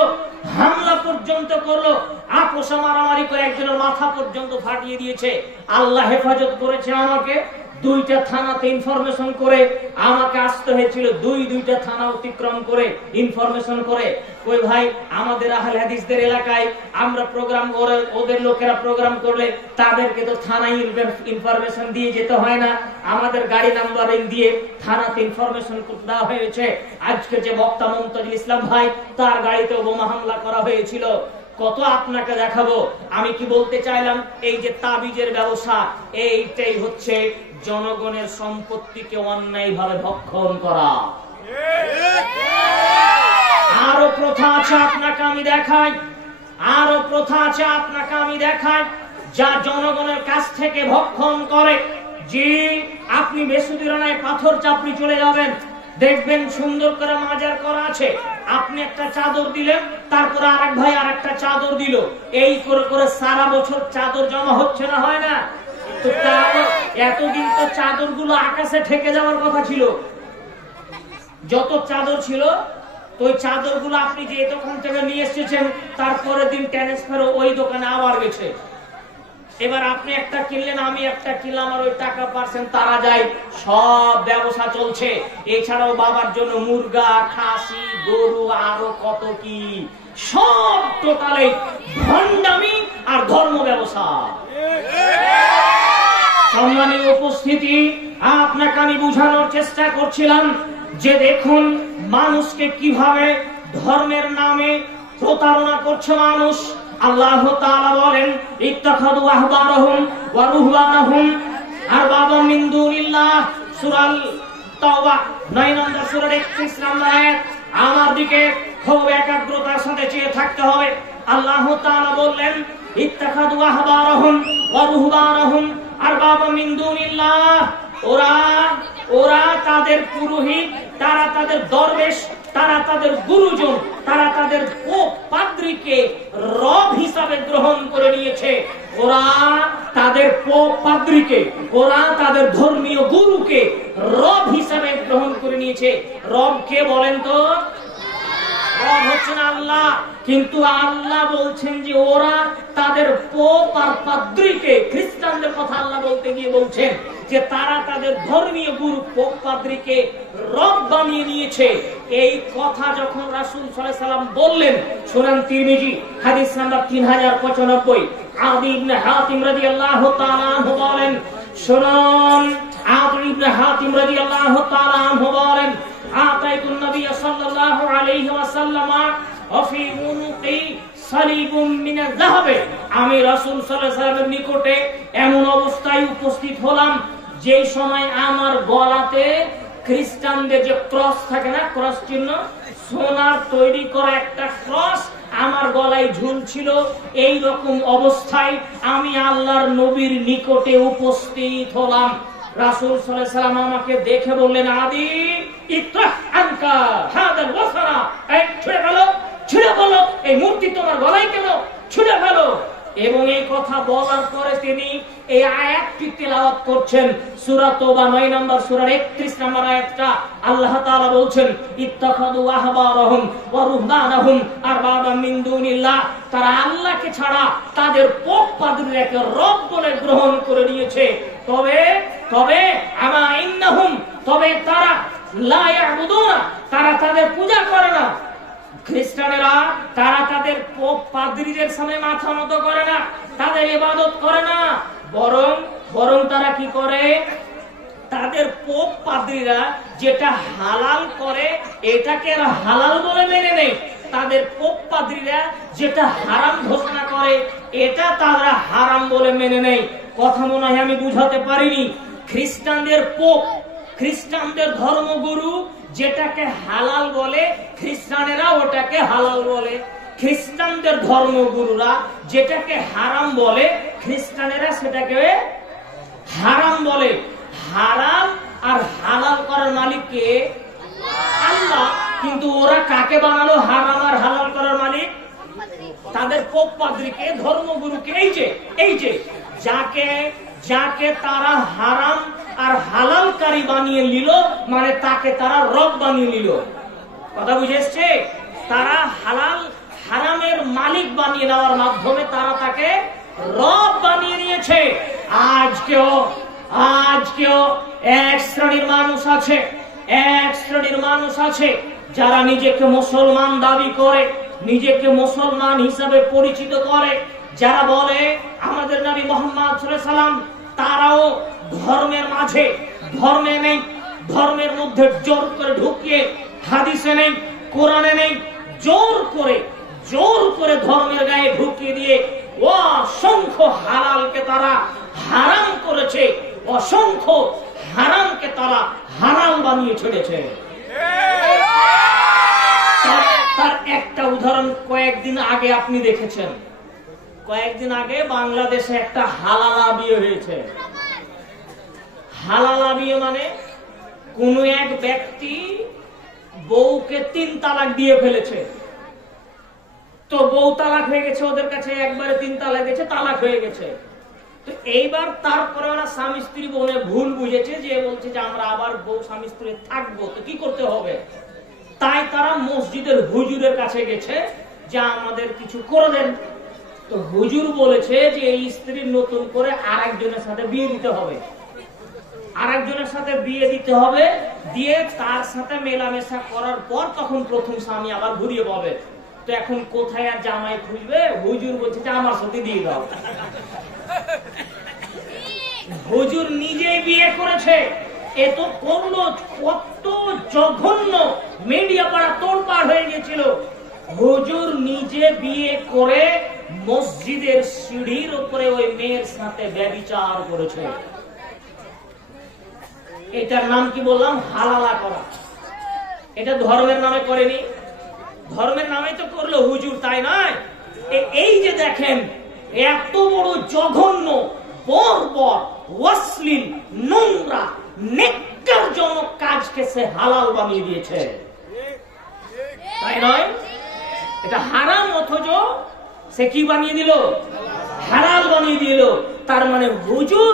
হামলা পর্যন্ত করলো, আপোষা মারামারি করে একজনের মাথা পর্যন্ত ফাটিয়ে দিয়েছে। আল্লাহ হেফাজত করেছে আমাকে। 2টা থানাতে ইনফরমেশন করে আমাকে আসতে হয়েছিল, দুইটা থানা অতিক্রম করে ইনফরমেশন করে। ওই ভাই আমাদের আহলে হাদিসদের এলাকায় আমরা প্রোগ্রাম করে, ওদের লোকেরা প্রোগ্রাম করলে তাদেরকে তো থানায় ইনফরমেশন দিয়ে যেতে হয় না, আমাদের গাড়ি নাম্বারিং দিয়ে থানাতে ইনফরমেশন দেওয়া হয়েছে। আজকে যে বক্তা মুমতাজুল ইসলাম ভাই, তার গাড়িতেও বোমা হামলা করা হয়েছিল। কত আপনাকে দেখাবো। আমি কি বলতে চাইলাম, এই যে তাবিজের ব্যবসা, এইটাই হচ্ছে জনগণের সম্পত্তিকে অন্যায়ভাবে ভক্ষণ করা। আরো প্রথা আছে আপনাকে আমি দেখাই, আরো প্রথা আছে আপনাকে আমি দেখাই, যা জনগণের কাছ থেকে ভক্ষণ করে। জি, আপনি বেসুদিরানায় পাথর চাপড়ি চলে যাবেন, দেখবেন সুন্দর করে মাজার করা আছে। আপনি একটা চাদর দিলেন, তারপরে আরেক ভাই আরেকটা চাদর দিল, এই করে করে সারা বছর চাদর জমা হচ্ছে না, হয় না? তো এতদিন তো চাদর গুলো আকাশে ঠেকে যাওয়ার কথা ছিল, যত চাদর ছিল। তো ওই চাদর গুলো আপনি যে দোকান থেকে নিয়ে এসেছেন, তারপরের দিন ট্রান্সফার ওই দোকানে আবার গেছে। এবার আপনি একটা কিনলেন, আমি একটা কিনলাম, আর ওই টাকা পার্সেন্ট তারা যায়, সব ব্যবসা চলছে। এছাড়াও বাবার জন্য মুরগা, খাসি, গরু, আরো কত কি, সব টোটালে ভণ্ডামি আর ধর্ম ব্যবসা। সম্মানীয় উপস্থিতি, আপনাকে আমি বুঝানোর চেষ্টা করছিলাম যে দেখুন মানুষকে কিভাবে ধর্মের নামে প্রতারণা করছে মানুষ। আল্লাহ তাআলা বলেন, ইত্তাখাযু আহবারহুম ওয়া রুহবানাহুম আরবাবাম মিন দুনিল্লাহ, সূরা তাওবা 9 নম্বর সূরা 31 নম্বর আয়াত। আমার দিকে খুব একাগ্রতার সাথে চেয়ে থাকতে হবে। আল্লাহ তাআলা বললেন, ইত্তাখাযু আহবারহুম ওয়া রুহবানাহুম আরবাবাম মিন দুনিল্লাহ, ওরা তাদের পুরোহিত, তারা তাদের দরবেশ, তারা তাদের গুরুজন, তারা তাদের পোপ পাদ্রীকে রব হিসাবে গ্রহণ করে নিয়েছে। ওরা তাদের পোপ পাদ্রীকে, ওরা তাদের ধর্মীয় গুরুকে রব হিসাবে গ্রহণ করে নিয়েছে। রব কে বলেন তো? রব হচ্ছেন আল্লাহ। কিন্তু আল্লাহ বলছেন যে ওরা তাদের পোপ আর পাদ্রীকে, খ্রিস্টানদের কথা আল্লাহ বলতে গিয়ে বলছেন যে তারা তাদের ধর্মীয় গুরু পোপ পাদ্রীকে রব বানিয়ে নিয়েছে। এই কথা যখন রাসূল সাল্লাল্লাহু আলাইহি ওয়াসাল্লাম বললেন, সুনান তিরমিজি হাদিস নাম্বার 3095, আদি ইবনে হাতিম রাদিয়াল্লাহু তাআলা আনহু বলেন, শুনুন, আদি ইবনে হাতিম রাদিয়াল্লাহু তাআলা আনহু বলেন, আতাইতুন নবী সাল্লাল্লাহু আলাইহি ওয়াসাল্লাম ওয়াফি উনুকি সালিবুম মিনাজ যাহাবে, আমি রাসূল সাল্লাল্লাহু আলাইহি ওয়াসাল্লামের নিকটে এমন অবস্থায় উপস্থিত হলাম যে সময় আমার গলাতে খ্রিস্টানদের যে ক্রস থাকে না, ক্রস চিহ্ন, সোনার তৈরি করা একটা ক্রস আমার গলায় ঝুলছিল। এই রকম অবস্থায় আমি আল্লাহর নবীর নিকটে উপস্থিত হলাম। রাসূল সাল্লাল্লাহু আলাইহি ওয়াসাল্লাম আমাকে দেখে বললেন, আদি ইত্রাহ আনকা হাদাল ওয়াসারা, এই ছুঁড়ে ফেলো, ছুঁড়ে ফেলো, এই মূর্তি তোমার গলায় কেন, ছুঁড়ে ফেলো। এবং এই কথা বলার পরে তিনি এই আয়াতটি তেলাওয়াত করছেন, সূরা তাওবা 9 নম্বর সূরার 31 নম্বর আয়াতটা। আল্লাহ তাআলা বলছেন, ইত্তাখাযু আহবারহুম ওয়া রুহবানাহুম আরবাবাম মিন দুনিল্লাহ, তারা আল্লাহকে ছাড়া তাদের পোপ পাদ্রীকে রব বলে গ্রহণ করে নিয়েছে। তবে আমা ইন্নাহুম, তবে তারা লা ইয়াবুদুনা, তারা তাদের পূজা করে না। খ্রিস্টানেরা তারা তাদের পোপ পাদ্রীদের সামনে মাথা নত করে না, তাদের ইবাদত করে না, বরং তারা কি করে, তাদের পোপ পাদ্রীরা যেটা হালাল করে এটাকে এরা হালাল বলে মেনে নেয়, তাদের পোপ পাদ্রীরা যেটা হারাম ঘোষণা করে এটা তারা হারাম বলে মেনে নেয়। কথা মনে হয় আমি বুঝাতে পারিনি। খ্রিস্টানদের পোপ, খ্রিস্টানদের ধর্মগুরু যেটাকে হালাল বলে খ্রিস্টানেরা ওটাকে হালাল বলে, খ্রিস্টানদের ধর্মগুরুরা যেটাকে হারাম বলে খ্রিস্টানেরা সেটাকে হারাম বলে। হারাম আর হালাল করার মালিক কে? আল্লাহ। কিন্তু ওরা কাকে বানালো হারাম আর হালাল করার মালিক? তাদের পোপ পাদ্রীকে, ধর্মগুরুকে। এই যে যাকে তারা হারাম আর হালালকারী বানিয়ে নিল, মানে তাকে তারা রব বানিয়ে নিল। কথা বুঝে এসছে? তারা হারামের মালিক বানিয়ে নেওয়ার মাধ্যমে তারা তাকে রব বানিয়ে নিয়েছে। আজকেও এক শ্রেণীর মানুষ আছে যারা নিজেকে মুসলমান দাবি করে, নিজেকে মুসলমান হিসাবে পরিচিত করে, যারা বলে আমাদের নবী মুহাম্মদ সাল্লাল্লাহু আলাইহি ওয়াসাল্লাম, তারাও ধর্মের মাঝে, ধর্মে নেই, ধর্মের মধ্যে জোর করে ঢুকিয়ে, হাদিসে নেই, কোরআনে নেই, জোর করে ধর্মের গায়ে ঢুকিয়ে দিয়ে অসংখ্য হালালকে তারা হারাম করেছে, অসংখ্য হারামকে তারা হালাল বানিয়ে ছেড়েছে। তার একটা উদাহরণ কয়েকদিন আগে আপনি দেখেছেন। কয়েকদিন আগে বাংলাদেশে একটা হালালা বিয়ে হয়েছে। হালালা বিয়ে মানে কোন এক ব্যক্তি বউকে 3 তালাক দিয়ে ফেলেছে। তো বউ তালাক হয়ে গেছে, ওদের কাছে একবারে 3 তালাক গেছে, তালাক হয়ে গেছে। তো এইবার তারপরে ওরা স্বামী স্ত্রী বোনে ভুল বুঝেছে, যে বলছে যে আমরা আবার বউ স্বামী স্ত্রী থাকবো, তো কি করতে হবে? তাই তারা মসজিদের হুজুরের কাছে গেছে যে আমাদের কিছু করে দেন। তো হুজুর বলেছে যে এই স্ত্রীর নতুন করে আরেকজনের সাথে বিয়ে দিতে হবে, দিয়ে তার সাথে মেলামেশা করার পর তখন প্রথম স্বামী আবার ঘুরিয়ে পাবে। তো এখন কোথায় আর জামাই খুঁজবে? হুজুর বলছে যে আমার সাথে দিয়ে দাও। হুজুর নিজেই বিয়ে করেছে, এ তো করলো, কত জঘন্য, মিডিয়া পাড়া তোড়পাড় হয়ে গেছিল। হুজুর নিজে বিয়ে করে মসজিদের সিঁড়ির উপরে ওই মেয়ের সাথে ব্যভিচার করেছে। এটার নাম কি বললাম? হালালা করা। এটা ধর্মের নামে করেনি, ধর্মের নামে তো করলো হুজুর, তাই নয়? এই যে দেখেন, এত বড় জঘন্য, বর্বর, অশ্লীল, নোংরা, নেক্কারজনক কাজকে সে হালাল বানিয়ে দিয়েছে, তাই নয়? এটা হারাম, অথচ সে কি বানিয়ে দিল? হালাল বানিয়ে দিল। তার মানে হুজুর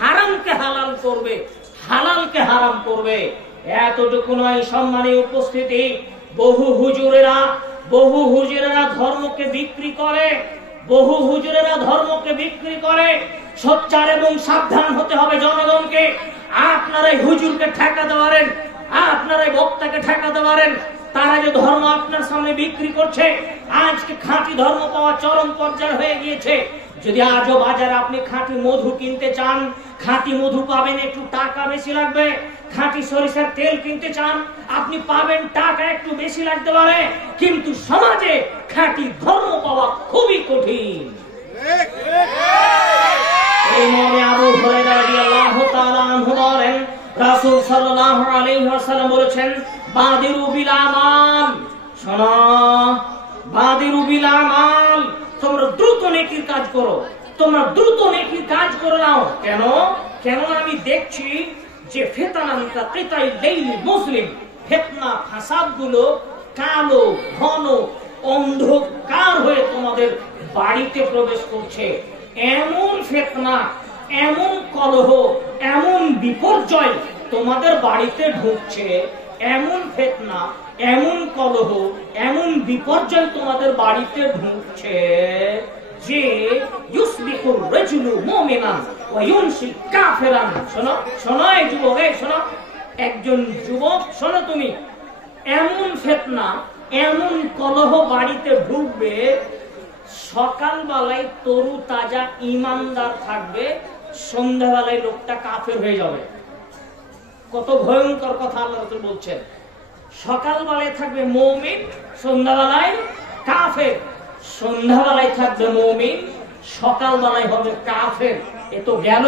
হারামকে হালাল করবে, হালালকে হারাম করবে। এতটুকু নয়, সম্মানীয় উপস্থিতি, বহু হুজুরেরা ধর্মকে বিক্রি করে, সোচ্চার এবং সাবধান হতে হবে জনগণকে। আপনারা হুজুরকে ঠেকাতে পারেন, আপনারা এই বক্তাকে ঠেকাতে পারেন। তারা যে ধর্ম আপনার সামনে বিক্রি করছে, আজকে খাঁটি ধর্ম পাওয়া চরম পর্যায়ে হয়ে গিয়েছে। যদি আজও বাজারে আপনি খাঁটি মধু কিনতে চান, খাঁটি মধু পাবেন, একটু টাকা বেশি লাগবে। খাঁটি সরিষার তেল কিনতে চান, আপনি পাবেন, টাকা একটু বেশি লাগতে পারে। কিন্তু সমাজে খাঁটি ধর্ম পাওয়া খুবই কঠিন। এই মর্মে আবু হুরায়রা রাদিয়াল্লাহু তাআলা আনহু বলেন, রাসূল সাল্লাল্লাহু আলাইহি ওয়াসাল্লাম বলেছেন, বাদিরু বিল আমাল, শোনো, বাদিরু বিল আমাল, তোমরা দ্রুত নেকির কাজ করো, তোমরা দ্রুত নেকির কাজ করে নাও। কেন? কেন আমি দেখছি যে ফিতনান কাতাই লাইল মুসলিম, ফিতনা ফাসাদ গুলো কালো ঘন অন্ধকার হয়ে তোমাদের বাড়িতে প্রবেশ করছে। এমন ফিতনা, এমন কলহ, এমন বিপর্যয় তোমাদের বাড়িতে ঢুকছে, এমন ফিতনা, এমন কলহ, এমন বিপর্যয় তোমাদের বাড়িতে ঢুকছে যে ইউসবিহুর রাজুলু মুমিনান ওয়া ইউনসি কাফিরান। শোনো শোনো এই যুবক, এই শোনো, একজন যুবক শোনো, তুমি এমন ফিতনা, এমন কলহ বাড়িতে ঢুকবে, সকালবেলায় তরু তাজা ইমানদার থাকবে, সন্ধ্যাবেলায় লোকটা কাফের হয়ে যাবে। কত ভয়ঙ্কর কথা আল্লাহ রাসূল বলছেন। সকালবেলায় থাকবে মুমিন, সন্ধ্যাবেলায় কাফের। সন্ধ্যাবেলায় থাকবে মুমিন, সকালবেলায় হবে কাফের। এ তো গেল।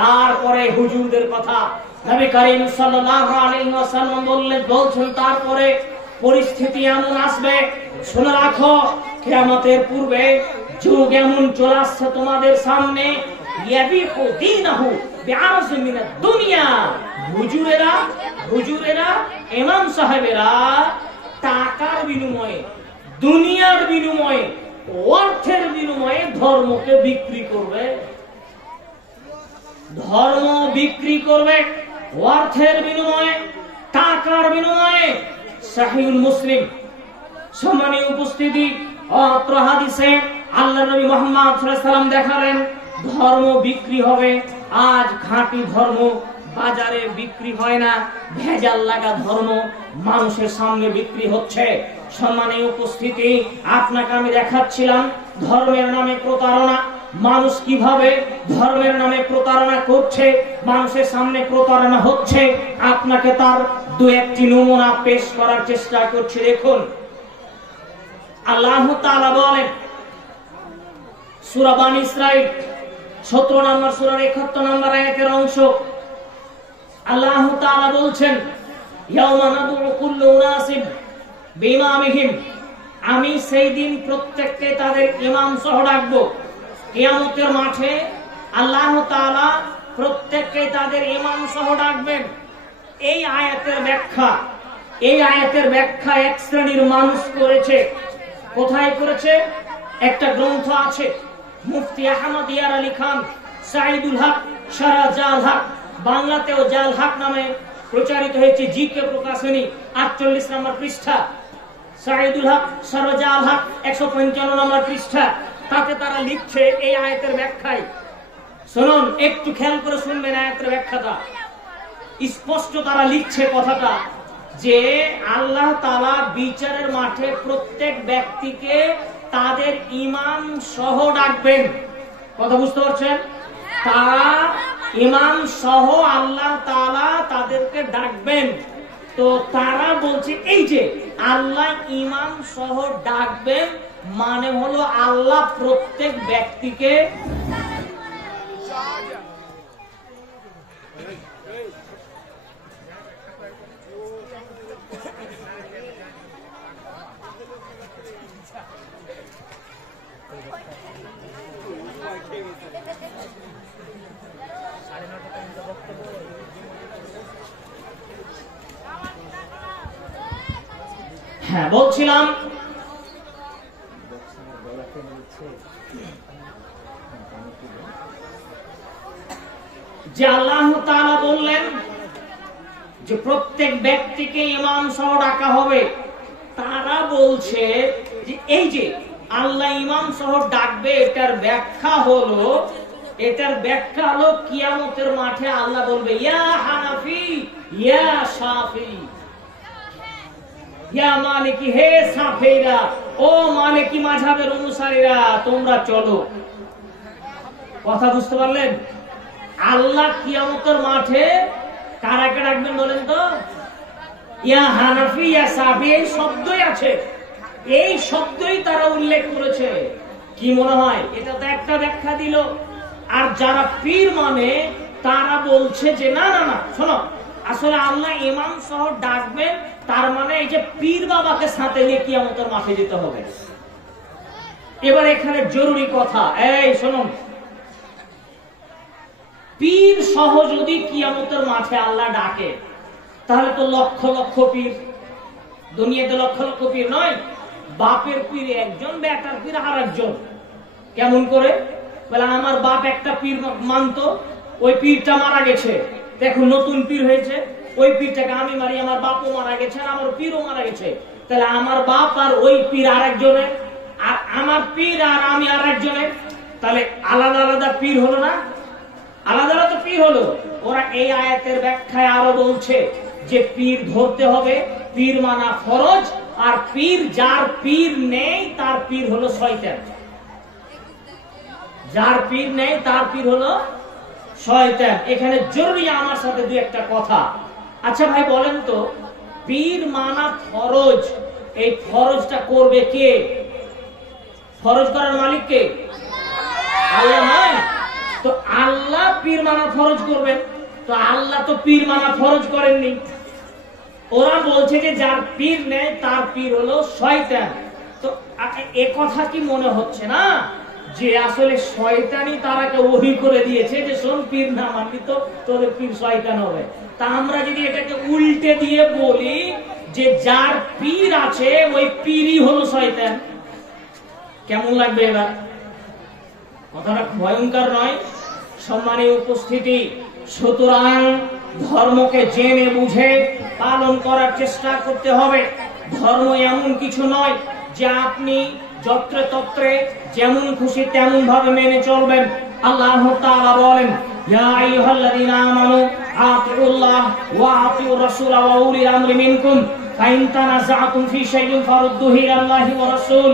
তারপরে হুজুরদের কথা নবী করিম সাল্লাল্লাহু আলাইহি ওয়াসাল্লাম বলছেন, তারপরে পরিস্থিতি এমন আসবে, শুনে রাখো, কিয়ামতের পূর্বে যুগ এমন চলে আসছে তোমাদের সামনে, ইয়াবিহু দীনাহু বিআরযিন মিনাদ দুনিয়া। হুজুরেরা, ইমাম সাহেবেরা টাকার বিনিময়ে, দুনিয়ার বিনিময়ে, অর্থের বিনিময়ে ধর্মকে বিক্রি করবে। ধর্ম বিক্রি করবে অর্থের বিনিময়ে, টাকার বিনিময়ে। সহিহুল মুসলিম। সম্মানীয় উপস্থিতি, অত্র হাদিসে আল্লাহর নবী মুহাম্মদ সাল্লাল্লাহু আলাইহি ওয়াসাল্লাম দেখালেন ধর্ম বিক্রি হবে। আজ খাঁটি ধর্ম বাজারে বিক্রি হয় না, ভেজাল লাগা ধর্ম মানুষের সামনে বিক্রি হচ্ছে। সম্মানীয় উপস্থিতি, আপনাকে আমি দেখাচ্ছিলাম ধর্মের নামে প্রতারণা, মানুষ কিভাবে ধর্মের নামে প্রতারণা করছে, মানুষের সামনে প্রতারণা হচ্ছে। আপনাকে তার দু একটি নমুনা পেশ করার চেষ্টা করছি। দেখুন, আল্লাহ তাআলা বলেন সূরা বানী ইসরাঈল 17 নম্বর সূরার 71 নম্বর আয়াতের অংশ, আল্লাহ তাআলা বলছেন, ইয়াওমা নাদউ কুল্লু উনাসিব বিইমামিহিম, আমি সেই দিন প্রত্যেককে তাদের ইমাম সহ ডাকবো। কিয়ামতের মাঠে আল্লাহ তাআলা প্রত্যেককে তাদের ইমাম সহ ডাকবেন। এই আয়াতের ব্যাখ্যা এক শ্রেণীর মানুষ করেছে। কোথায় করেছে? একটা গ্রন্থ আছে, মুফতি আহমদ ইয়ার আলী খান সাইদুল হক সারা জাল হক, বাংলাতেও জাল হক নামে প্রচারিত হয়েছে, জিকে প্রকাশনী 48 নম্বর পৃষ্ঠা। সাইদুল হক সারা জাল হক 155 নম্বর পৃষ্ঠা। তাতে তারা লিখছে এই আয়াতের ব্যাখ্যায়, শুনুন, একটু খেয়াল করে শুনবেন আয়াতের ব্যাখ্যাটা। স্পষ্ট তারা লিখছে কথাটা যে আল্লাহ তাআলা বিচারের মাঠে প্রত্যেক ব্যক্তিকে তাদের ইমাম সহ ডাকবেন। কথা বুঝতে পারছেন? তারা ইমাম সহ আল্লাহ তাআলা তাদেরকে ডাকবেন। তো তারা বলছে এই যে আল্লাহ ইমাম সহ ডাকবেন, মানে হলো আল্লাহ প্রত্যেক ব্যক্তিকে হ্যাঁ বলছিলাম যে আল্লাহ তাআলা বললেন যে প্রত্যেক ব্যক্তিকে ইমাম সহ ডাকা হবে। তারা বলছে যে এই যে আল্লাহ ইমাম সহ ডাকবে, এটার ব্যাখ্যা হলো এটার ব্যাখ্যা হলো কিয়ামতের মাঠে আল্লাহ বলবে ইয়া হানাফি ইয়া শাফি ইয়া মালিকি, হে সাফেরা, ও মালিকি মাযহাবের অনুসারীরা, তোমরা চলো। কথা বুঝতে পারলেন? আল্লাহ কিয়ামতের মাঠে কারাকে ডাকবেন বলেন তো? ইয়া হানাফি ইয়া শাফি, এই শব্দই আছে, এই শব্দই তারা উল্লেখ করেছে। কি মনে হয়? এটা তো একটা ব্যাখ্যা দিল। আর যারা পীর মানে তারা বলছে যে না না না, শোনো, আসলে আল্লাহ ইমাম সহ ডাকবেন, তার মানে এই যে পীর বাবাকে সাথে নিয়ে কিয়ামতের মাঠে যেতে হবে। এবার এখানে জরুরি কথা, এই শোনো, পীর সহ যদি কিয়ামতের মাঠে আল্লাহ ডাকে, তাহলে তো লক্ষ লক্ষ পীর, দুনিয়াতে লক্ষ লক্ষ পীর নয়, বাপের পীর একজন, বেটার পীর আর একজন। কেমন করে? বলে আমার বাপ একটা পীর মানতো, ওই পীরটা মারা গেছে, এখন নতুন পীর হয়েছে, ওই পীরটাকে আমি মারি, আমার বাপও মারা গেছে আর আমার পীরও মারা গেছে, তাহলে আমার বাপ আর ওই পীর আর একজনের, আর আমার পীর আর আমি আর একজনের, তাহলে আলাদা আলাদা পীর হলো না? আলাদা আলাদা পীর হলো। ওরা এই আয়াতের ব্যাখ্যায় আরো বলছে যে পীর ধরতে হবে, পীর মানা ফরজ, আর পীর, যার পীর নেই তার পীর হলো শয়তান, যার পীর নেই তার পীর হলো শয়তান। এখানে জরুরি আমার সাথে দুই একটা কথা। আচ্ছা ভাই বলেন তো, পীর মানা ফরজ, এই ফরজটা করবে কে? ফরজ করার মালিক কে? আল্লাহ নয় তো? আল্লাহ পীর মানা ফরজ করবেন, তো আল্লাহ তো পীর মানা ফরজ করেননি। ওরা বলছে যে যার পীর নেই তার পীর হলো শয়তান। তো এ কথা কি মনে হচ্ছে না যে আসলে শয়তানি তারাকে ওহী করে দিয়েছে যে শোন, পীর না মানবি তো তোদের পীর শয়তান হবে? তা আমরা যদি এটাকে উল্টে দিয়ে বলি যে যার পীর আছে ওই পীরই হলো শয়তান, কেমন লাগবে? এবার কথাটা ভয়ঙ্কর নয়? সম্মানীয় উপস্থিতি, সুতরাং ধর্মকে জেনে বুঝে পালন করার চেষ্টা করতে হবে। ধর্ম এমন কিছু নয় যে আপনি যত্রে তত্রে যেমন খুশি তেমন ভাবে মেনে চলবেন। আল্লাহ তাআলা বলেন, ইয়া আইয়ুহাল্লাযীনা আমানু আতিউল্লাহ ওয়া আতিউর রাসূলা ওয়া উলিল আমরি মিনকুম ফাইন তানাযাতুম ফি শাইইন ফারুদ্দুহু ইলাল্লাহি ওয়া রাসূল।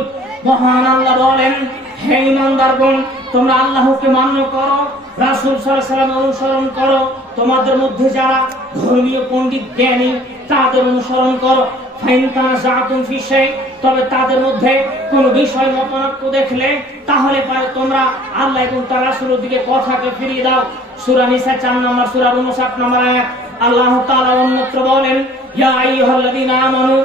মহান আল্লাহ বলেন, হে ঈমানদারগণ, তোমরা আল্লাহকে মান্য করো, রাসূল সাল্লাল্লাহু আলাইহি ওয়াসাল্লাম অনুসরণ করো, তোমাদের মধ্যে যারা ধর্মীয় পণ্ডিত জ্ঞানী তাদের অনুসরণ করো। ফাইন তানাযাতুম ফি শাই, তবে তাদের মধ্যে কোন বিষয় মতানৈক্য দেখলে তাহলে পারে তোমরা আল্লাহ এবং তার রাসূলের দিকে কথাকে ফিরিয়ে দাও। সূরা নিসা 4 নম্বর সূরা 59 নম্বর আয়াত। আল্লাহ তাআলা অন্যত্র বলেন, ইয়া আইয়ুহাল্লাযীনা আমানু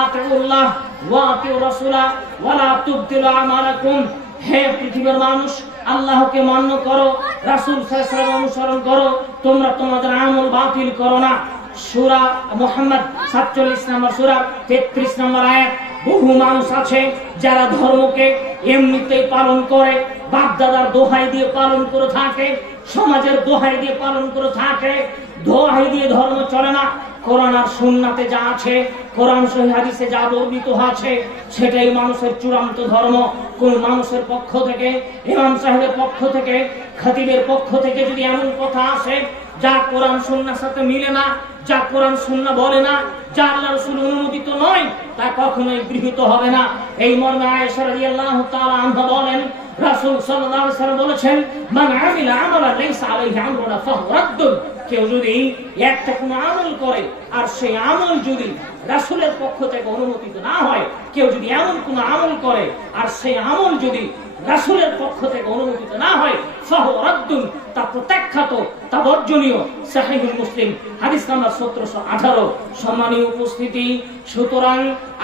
আতিউল্লাহ ওয়া আতিউর রাসূলা ওয়া লা তুবতিলু আমালাকুম। হে পৃথিবীর মানুষ, আল্লাহকে মান্য করো, রাসূল সাল্লাল্লাহু আলাইহি ওয়াসাল্লাম অনুসরণ করো, তোমরা তোমাদের আমল বাতিল করো না। সূরা মুহাম্মদ 47 নম্বর সূরা 33 নম্বর আয়াত। বহু মানুষ আছে যারা ধর্মকে এমনিতেই পালন করে, বাপ দাদার দোহাই দিয়ে পালন করে থাকে, সমাজের দোহাই দিয়ে পালন করে থাকে, দোহাই দিয়ে ধর্ম চলে না। কোরআন আর সুন্নাতে যা আছে, কোরআন সহিহ হাদিসে যা বর্ণিত আছে, সেটাই মানুষের চূড়ান্ত ধর্ম। কোন মানুষের পক্ষ থেকে, ইমাম সাহেবের পক্ষ থেকে, খতিবের পক্ষ থেকে যদি এমন কথা আসে যা কোরআন সুন্নাহর সাথে মিলে না, যা কোরআন সুন্নাহ বলে না, যা আল্লাহ রাসূল অনুমোদিত নয়, তা কখনোই গৃহীত হবে না। এই মর্মে আয়েশা রাদিয়াল্লাহু তাআলা আনহা বলেন, রাসূল সাল্লাল্লাহু আলাইহি ওয়াসাল্লাম বলেছেন, মান আমিলা আমালান লাইসা আলাইহি আমরুনা ফাহুয়া রাদ্দুন। কেউ যদি একটা কোনো আমল করে আর সেই আমল যদি রাসূলের পক্ষ থেকে অনুমোদিত না হয়, কেউ যদি এমন কোনো আমল করে আর সেই আমল যদি রাসূলের পক্ষ থেকে অনুমোদিত না হয়, ফাহুয়া রাদ্দুন, তা প্রত্যাখ্যাত, তা বর্জনীয়। সহিহুল মুসলিম হাদিস নাম্বার 1718। সম্মানীয় উপস্থিতি, সুতরাং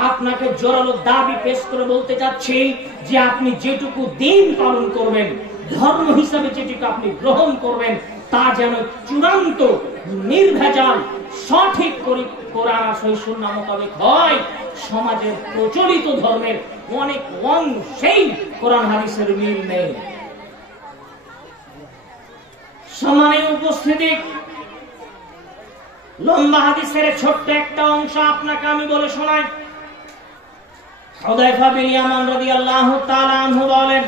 আপনাকে জোরালো দাবি পেশ করে বলতে চাচ্ছি যে আপনি যেটুকু দিন পালন করবেন, ধর্ম হিসাবে যেটুকু আপনি গ্রহণ করবেন, তা যেন চূড়ান্ত নির্ভেজাল সঠিক করে কোরআন আর সুন্নাহ মোতাবেক হয়। সমাজের প্রচলিত ধর্মের অনেক অংশেই কোরআন হাদিসের মিল নেই। সম্মানীয় উপস্থিতি, লম্বা হাদিসের ছোট্ট একটা অংশ আপনাকে আমি বলে শোনাই। হুযায়ফা বিন ইয়ামান রাদিয়াল্লাহু তাআলা আনহু বলেন,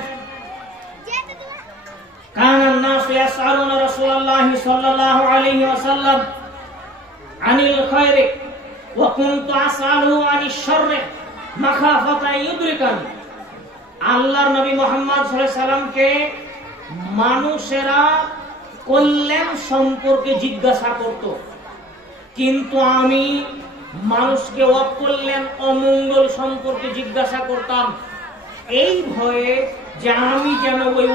কানা يسألون رسول الله صلى الله عليه وسلم عن الخير وكنت أسأله عن الشر مخافة أن يدركني আল্লাহর নবী মুহাম্মদ সাল্লাল্লাহু আলাইহি সাল্লামকে মানুষেরা কল্যাণ সম্পর্কে জিজ্ঞাসা করত, কিন্তু আমি মানুষকে অকল্যাণ অমঙ্গল সম্পর্কে জিজ্ঞাসা করতাম এই ভয়ে যে আমি যেন ওই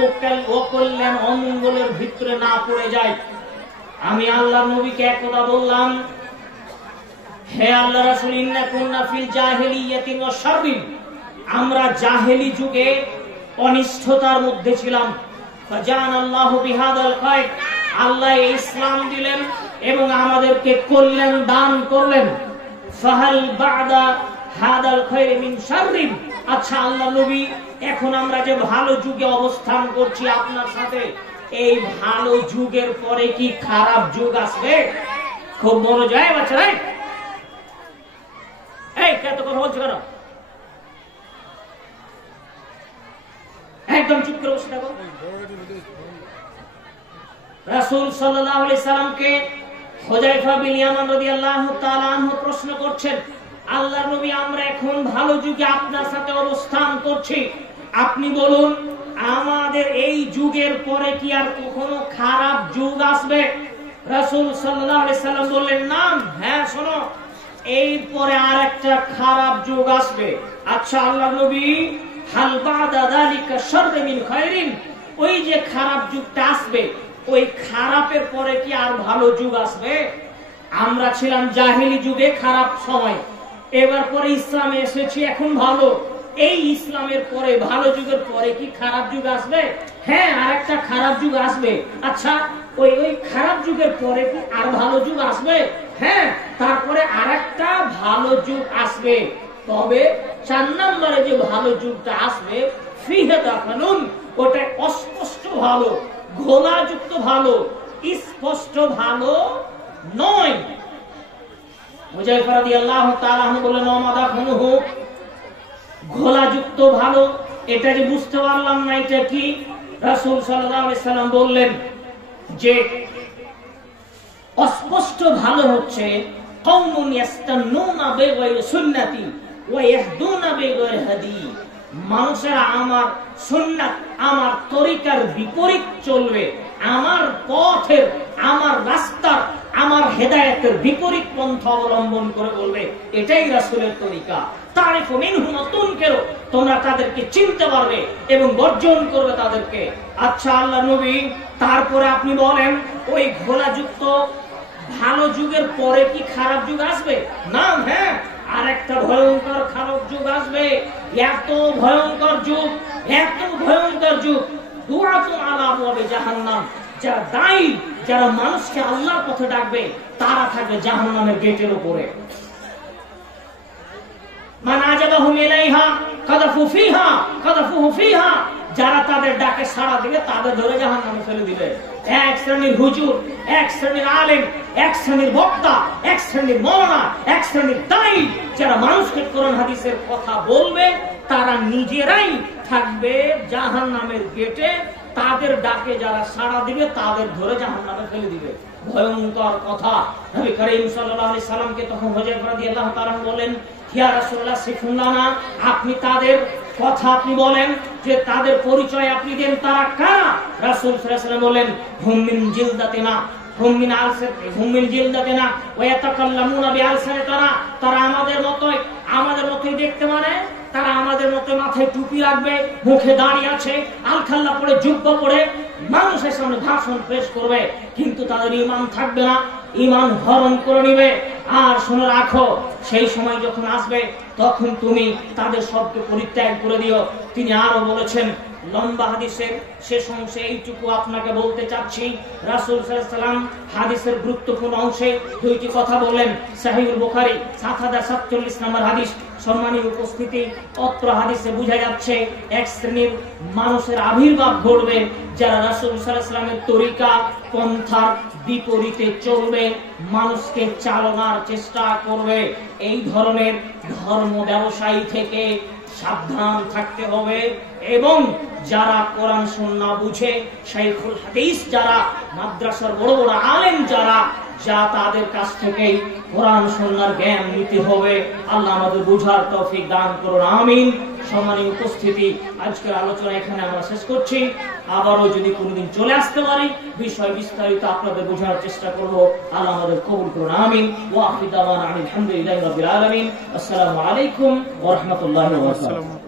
অকল্যাণ অমঙ্গলের ভিতরে না পড়ে যাই। আমি আল্লাহর নবীকে একদা বললাম, হে আল্লাহ রাসূল, ইন্না কুন্না ফিল জাহিলিয়াতিন ওয়া শাররিন, আমরা জাহেলি যুগে অনিষ্ঠতার মধ্যে ছিলাম। ফাজানাল্লাহু বিহাদাল খায়র, আল্লাহ ইসলাম দিলেন এবং আমাদেরকে কল্যাণ দান করলেন। ফাহাল বা'দা হাদাল খায়র মিন শাররিন, আচ্ছা আল্লাহ নবী, এখন আমরা যে ভালো যুগে অবস্থান করছি আপনার সাথে, এই ভালো যুগের পরে কি খারাপ যুগ আসবে? খুব মনোযোগ বাচ্চারা, এই কত কথা বলছো কেন? একদম চুপ করে বসে থাকো। রাসূল সাল্লাল্লাহু আলাইহি সাল্লামকে হুযায়ফা বিন ইয়ামান রাদিয়াল্লাহু তাআলা আনহু প্রশ্ন করছেন, আল্লাহর নবী, আমরা এখন ভালো যুগে আপনার সাথে অবস্থান করছি, আপনি বলুন আমাদের এই যুগের পরে কি আর কখনো খারাপ যুগ আসবে? রাসূল সাল্লাল্লাহু আলাইহি সাল্লাম বললেন, না, হ্যাঁ শোনো, এই পরে আরেকটা খারাপ যুগ আসবে। আচ্ছা আল্লাহর নবী, হাল বা'দা যালিকা শাররু মিন খায়রিন, ওই যে খারাপ যুগটা আসবে, ওই খারাপের পরে কি আর ভালো যুগ আসবে? আমরা ছিলাম জাহেলি যুগে, খারাপ সময়, এবার পরে ইসলামে এসেছি, এখন ভালো, এই ইসলামের পরে ভালো যুগের পরে কি খারাপ যুগ আসবে? হ্যাঁ, আরেকটা খারাপ যুগ আসবে। আচ্ছা ওই খারাপ যুগের পরে কি আর ভালো যুগ আসবে? হ্যাঁ, তারপরে আরেকটা ভালো যুগ আসবে। তবে 4 নম্বরে যে ভালো যুগটা আসবে, ফিহে দাফানুন, ওটা অস্পষ্ট ভালো, ঘোলাযুক্ত ভালো, স্পষ্ট ভালো নয়। হুযায়ফা রাদিয়াল্লাহু তাআলা আনহু বললেন, মাদাফুনহু, ঘোলাযুক্ত ভালো, এটা যে বুঝতে পারলাম না এটা কি? রাসূল সাল্লাল্লাহু আলাইহি সাল্লাম বললেন যে অস্পষ্ট ভালো হচ্ছে কওমুন ইয়াস্তান্নুনা বিগাইরি সুন্নতি ওয়া ইয়াহদুনা বিগাইরি হাদি, মানুষেরা আমার সুন্নাত, আমার তরিকার বিপরীত চলবে, আমার পথের, আমার রাস্তার, আমার হেদায়েতের বিপরীত পন্থা অবলম্বন করে বলবে, এটাই রাসূলের তরিকা। তারিফু মিনহুম তুনকিরু, তোমরা তাদেরকে চিনতে পারবে এবং বর্জন করবে তাদেরকে। আচ্ছা আল্লাহ নবী, তারপরে আপনি বলেন ওই ঘোলাযুক্ত ভালো যুগের পরে কি খারাপ যুগ আসবে? না, হ্যাঁ, আরেকটা ভয়ঙ্কর খারাপ যুগ আসবে। এত ভয়ঙ্কর যুগ, এত ভয়ঙ্কর যুগ, দুআতু আলা আবওয়াবি জাহান্নাম, যারা দায়ী, যারা মানুষকে আল্লাহর পথে ডাকবে, তারা থাকবে জাহান্নামের গেটের উপরে। মান আজাবাহুম ইলাইহা কাযাফু ফিহা কাযাফুহু ফিহা, যারা তাদের ডাকে সাড়া দিবে তাদের ধরে জাহান্নামে ফেলে দিবে। এক শ্রেণীর হুজুর, এক শ্রেণীর আলেম, এক শ্রেণীর বক্তা, এক শ্রেণীর মাওলানা, এক শ্রেণীর দায়ী, যারা মানুষকে কোরআন হাদিসের কথা বলবে, তারা নিজেরাই থাকবে জাহান্নামের গেটে, তাদের ডাকে যারা সাড়া দিবে তাদের ধরে জাহান্নামে ফেলে দিবে। ভয়ঙ্কর কথা। নবী করিম সাল্লাল্লাহু আলাইহি সাল্লামকে তখন হুযায়ফা রাদিয়াল্লাহু তাআলা বলেন, ইয়া রাসূলুল্লাহ সিফুন লানা, আপনি তাদের কথা আপনি বলেন, যে তাদের পরিচয় আপনি দেন, তারা কারা? রাসূল সাল্লাল্লাহু আলাইহি ওয়াসাল্লাম বলেন, হুম মিন জিলদাতিনা হুম মিন জিলদাতিনা ওয়া ইয়াতাকাল্লামুনা বিআলসানিনা, তারা আমাদের মতোই দেখতে, মানে তারা আমাদের মতো মাথায় টুপি রাখবে, মুখে দাড়ি আছে, আলখাল্লা পরে, জুব্বা পরে মানুষের সামনে ভাষণ পেশ করবে, কিন্তু তাদের ঈমান থাকবে না, ঈমান হরণ করে নিবে। আর শুনে রাখো, সেই সময় যখন আসবে তখন তুমি তাদের সবকে পরিত্যাগ করে দিও। তিনি আরো বলেছেন, লম্বা হাদিসের শেষ অংশে এইটুকু আপনাকে বলতে চাচ্ছি, রাসূল সাল্লাল্লাহু আলাইহি ওয়াসাল্লাম হাদিসের গুরুত্বপূর্ণ অংশে দুইটি কথা বললেন। সহিহুল বুখারী ৭০৪৭ নম্বর হাদিস। সম্মানীয় উপস্থিতি, অত্র হাদিসে বোঝা যাচ্ছে এক শ্রেণীর মানুষের আবির্ভাব ঘটবে যারা রাসূল সাল্লাল্লাহু আলাইহি ওয়াসাল্লামের তরিকা পন্থার বিপরীতে চলবে, মানুষকে চালানোর চেষ্টা করবে। এই ধরনের ধর্ম ব্যবসায়ী থেকে সাবধান থাকতে হবে। এবং যারা কোরআন সুন্নাহ বুঝে, শাইখুল হাদিস যারা, মাদ্রাসার বড় বড় আলেম যারা, যা তাদের কাছ থেকেই কোরআন সুন্নাহর জ্ঞান নিতে হবে। আল্লাহ আমাদের বুঝার তৌফিক দান করুন, আমিন। সম্মানিত উপস্থিতি, আজকের আলোচনা এখানে আমরা শেষ করছি। আবারও যদি কোনদিন চলে আসতে পারি, বিষয় বিস্তারিত আপনাদের বোঝানোর চেষ্টা করব। আল্লাহ আমাদের কবুল করুন, আমিন। ওয়া আখিরু দাওয়ানা আলহামদুলিল্লাহি রাব্বিল আলামিন। আসসালামু আলাইকুম ওয়া রাহমাতুল্লাহি ওয়া বারাকাতুহু।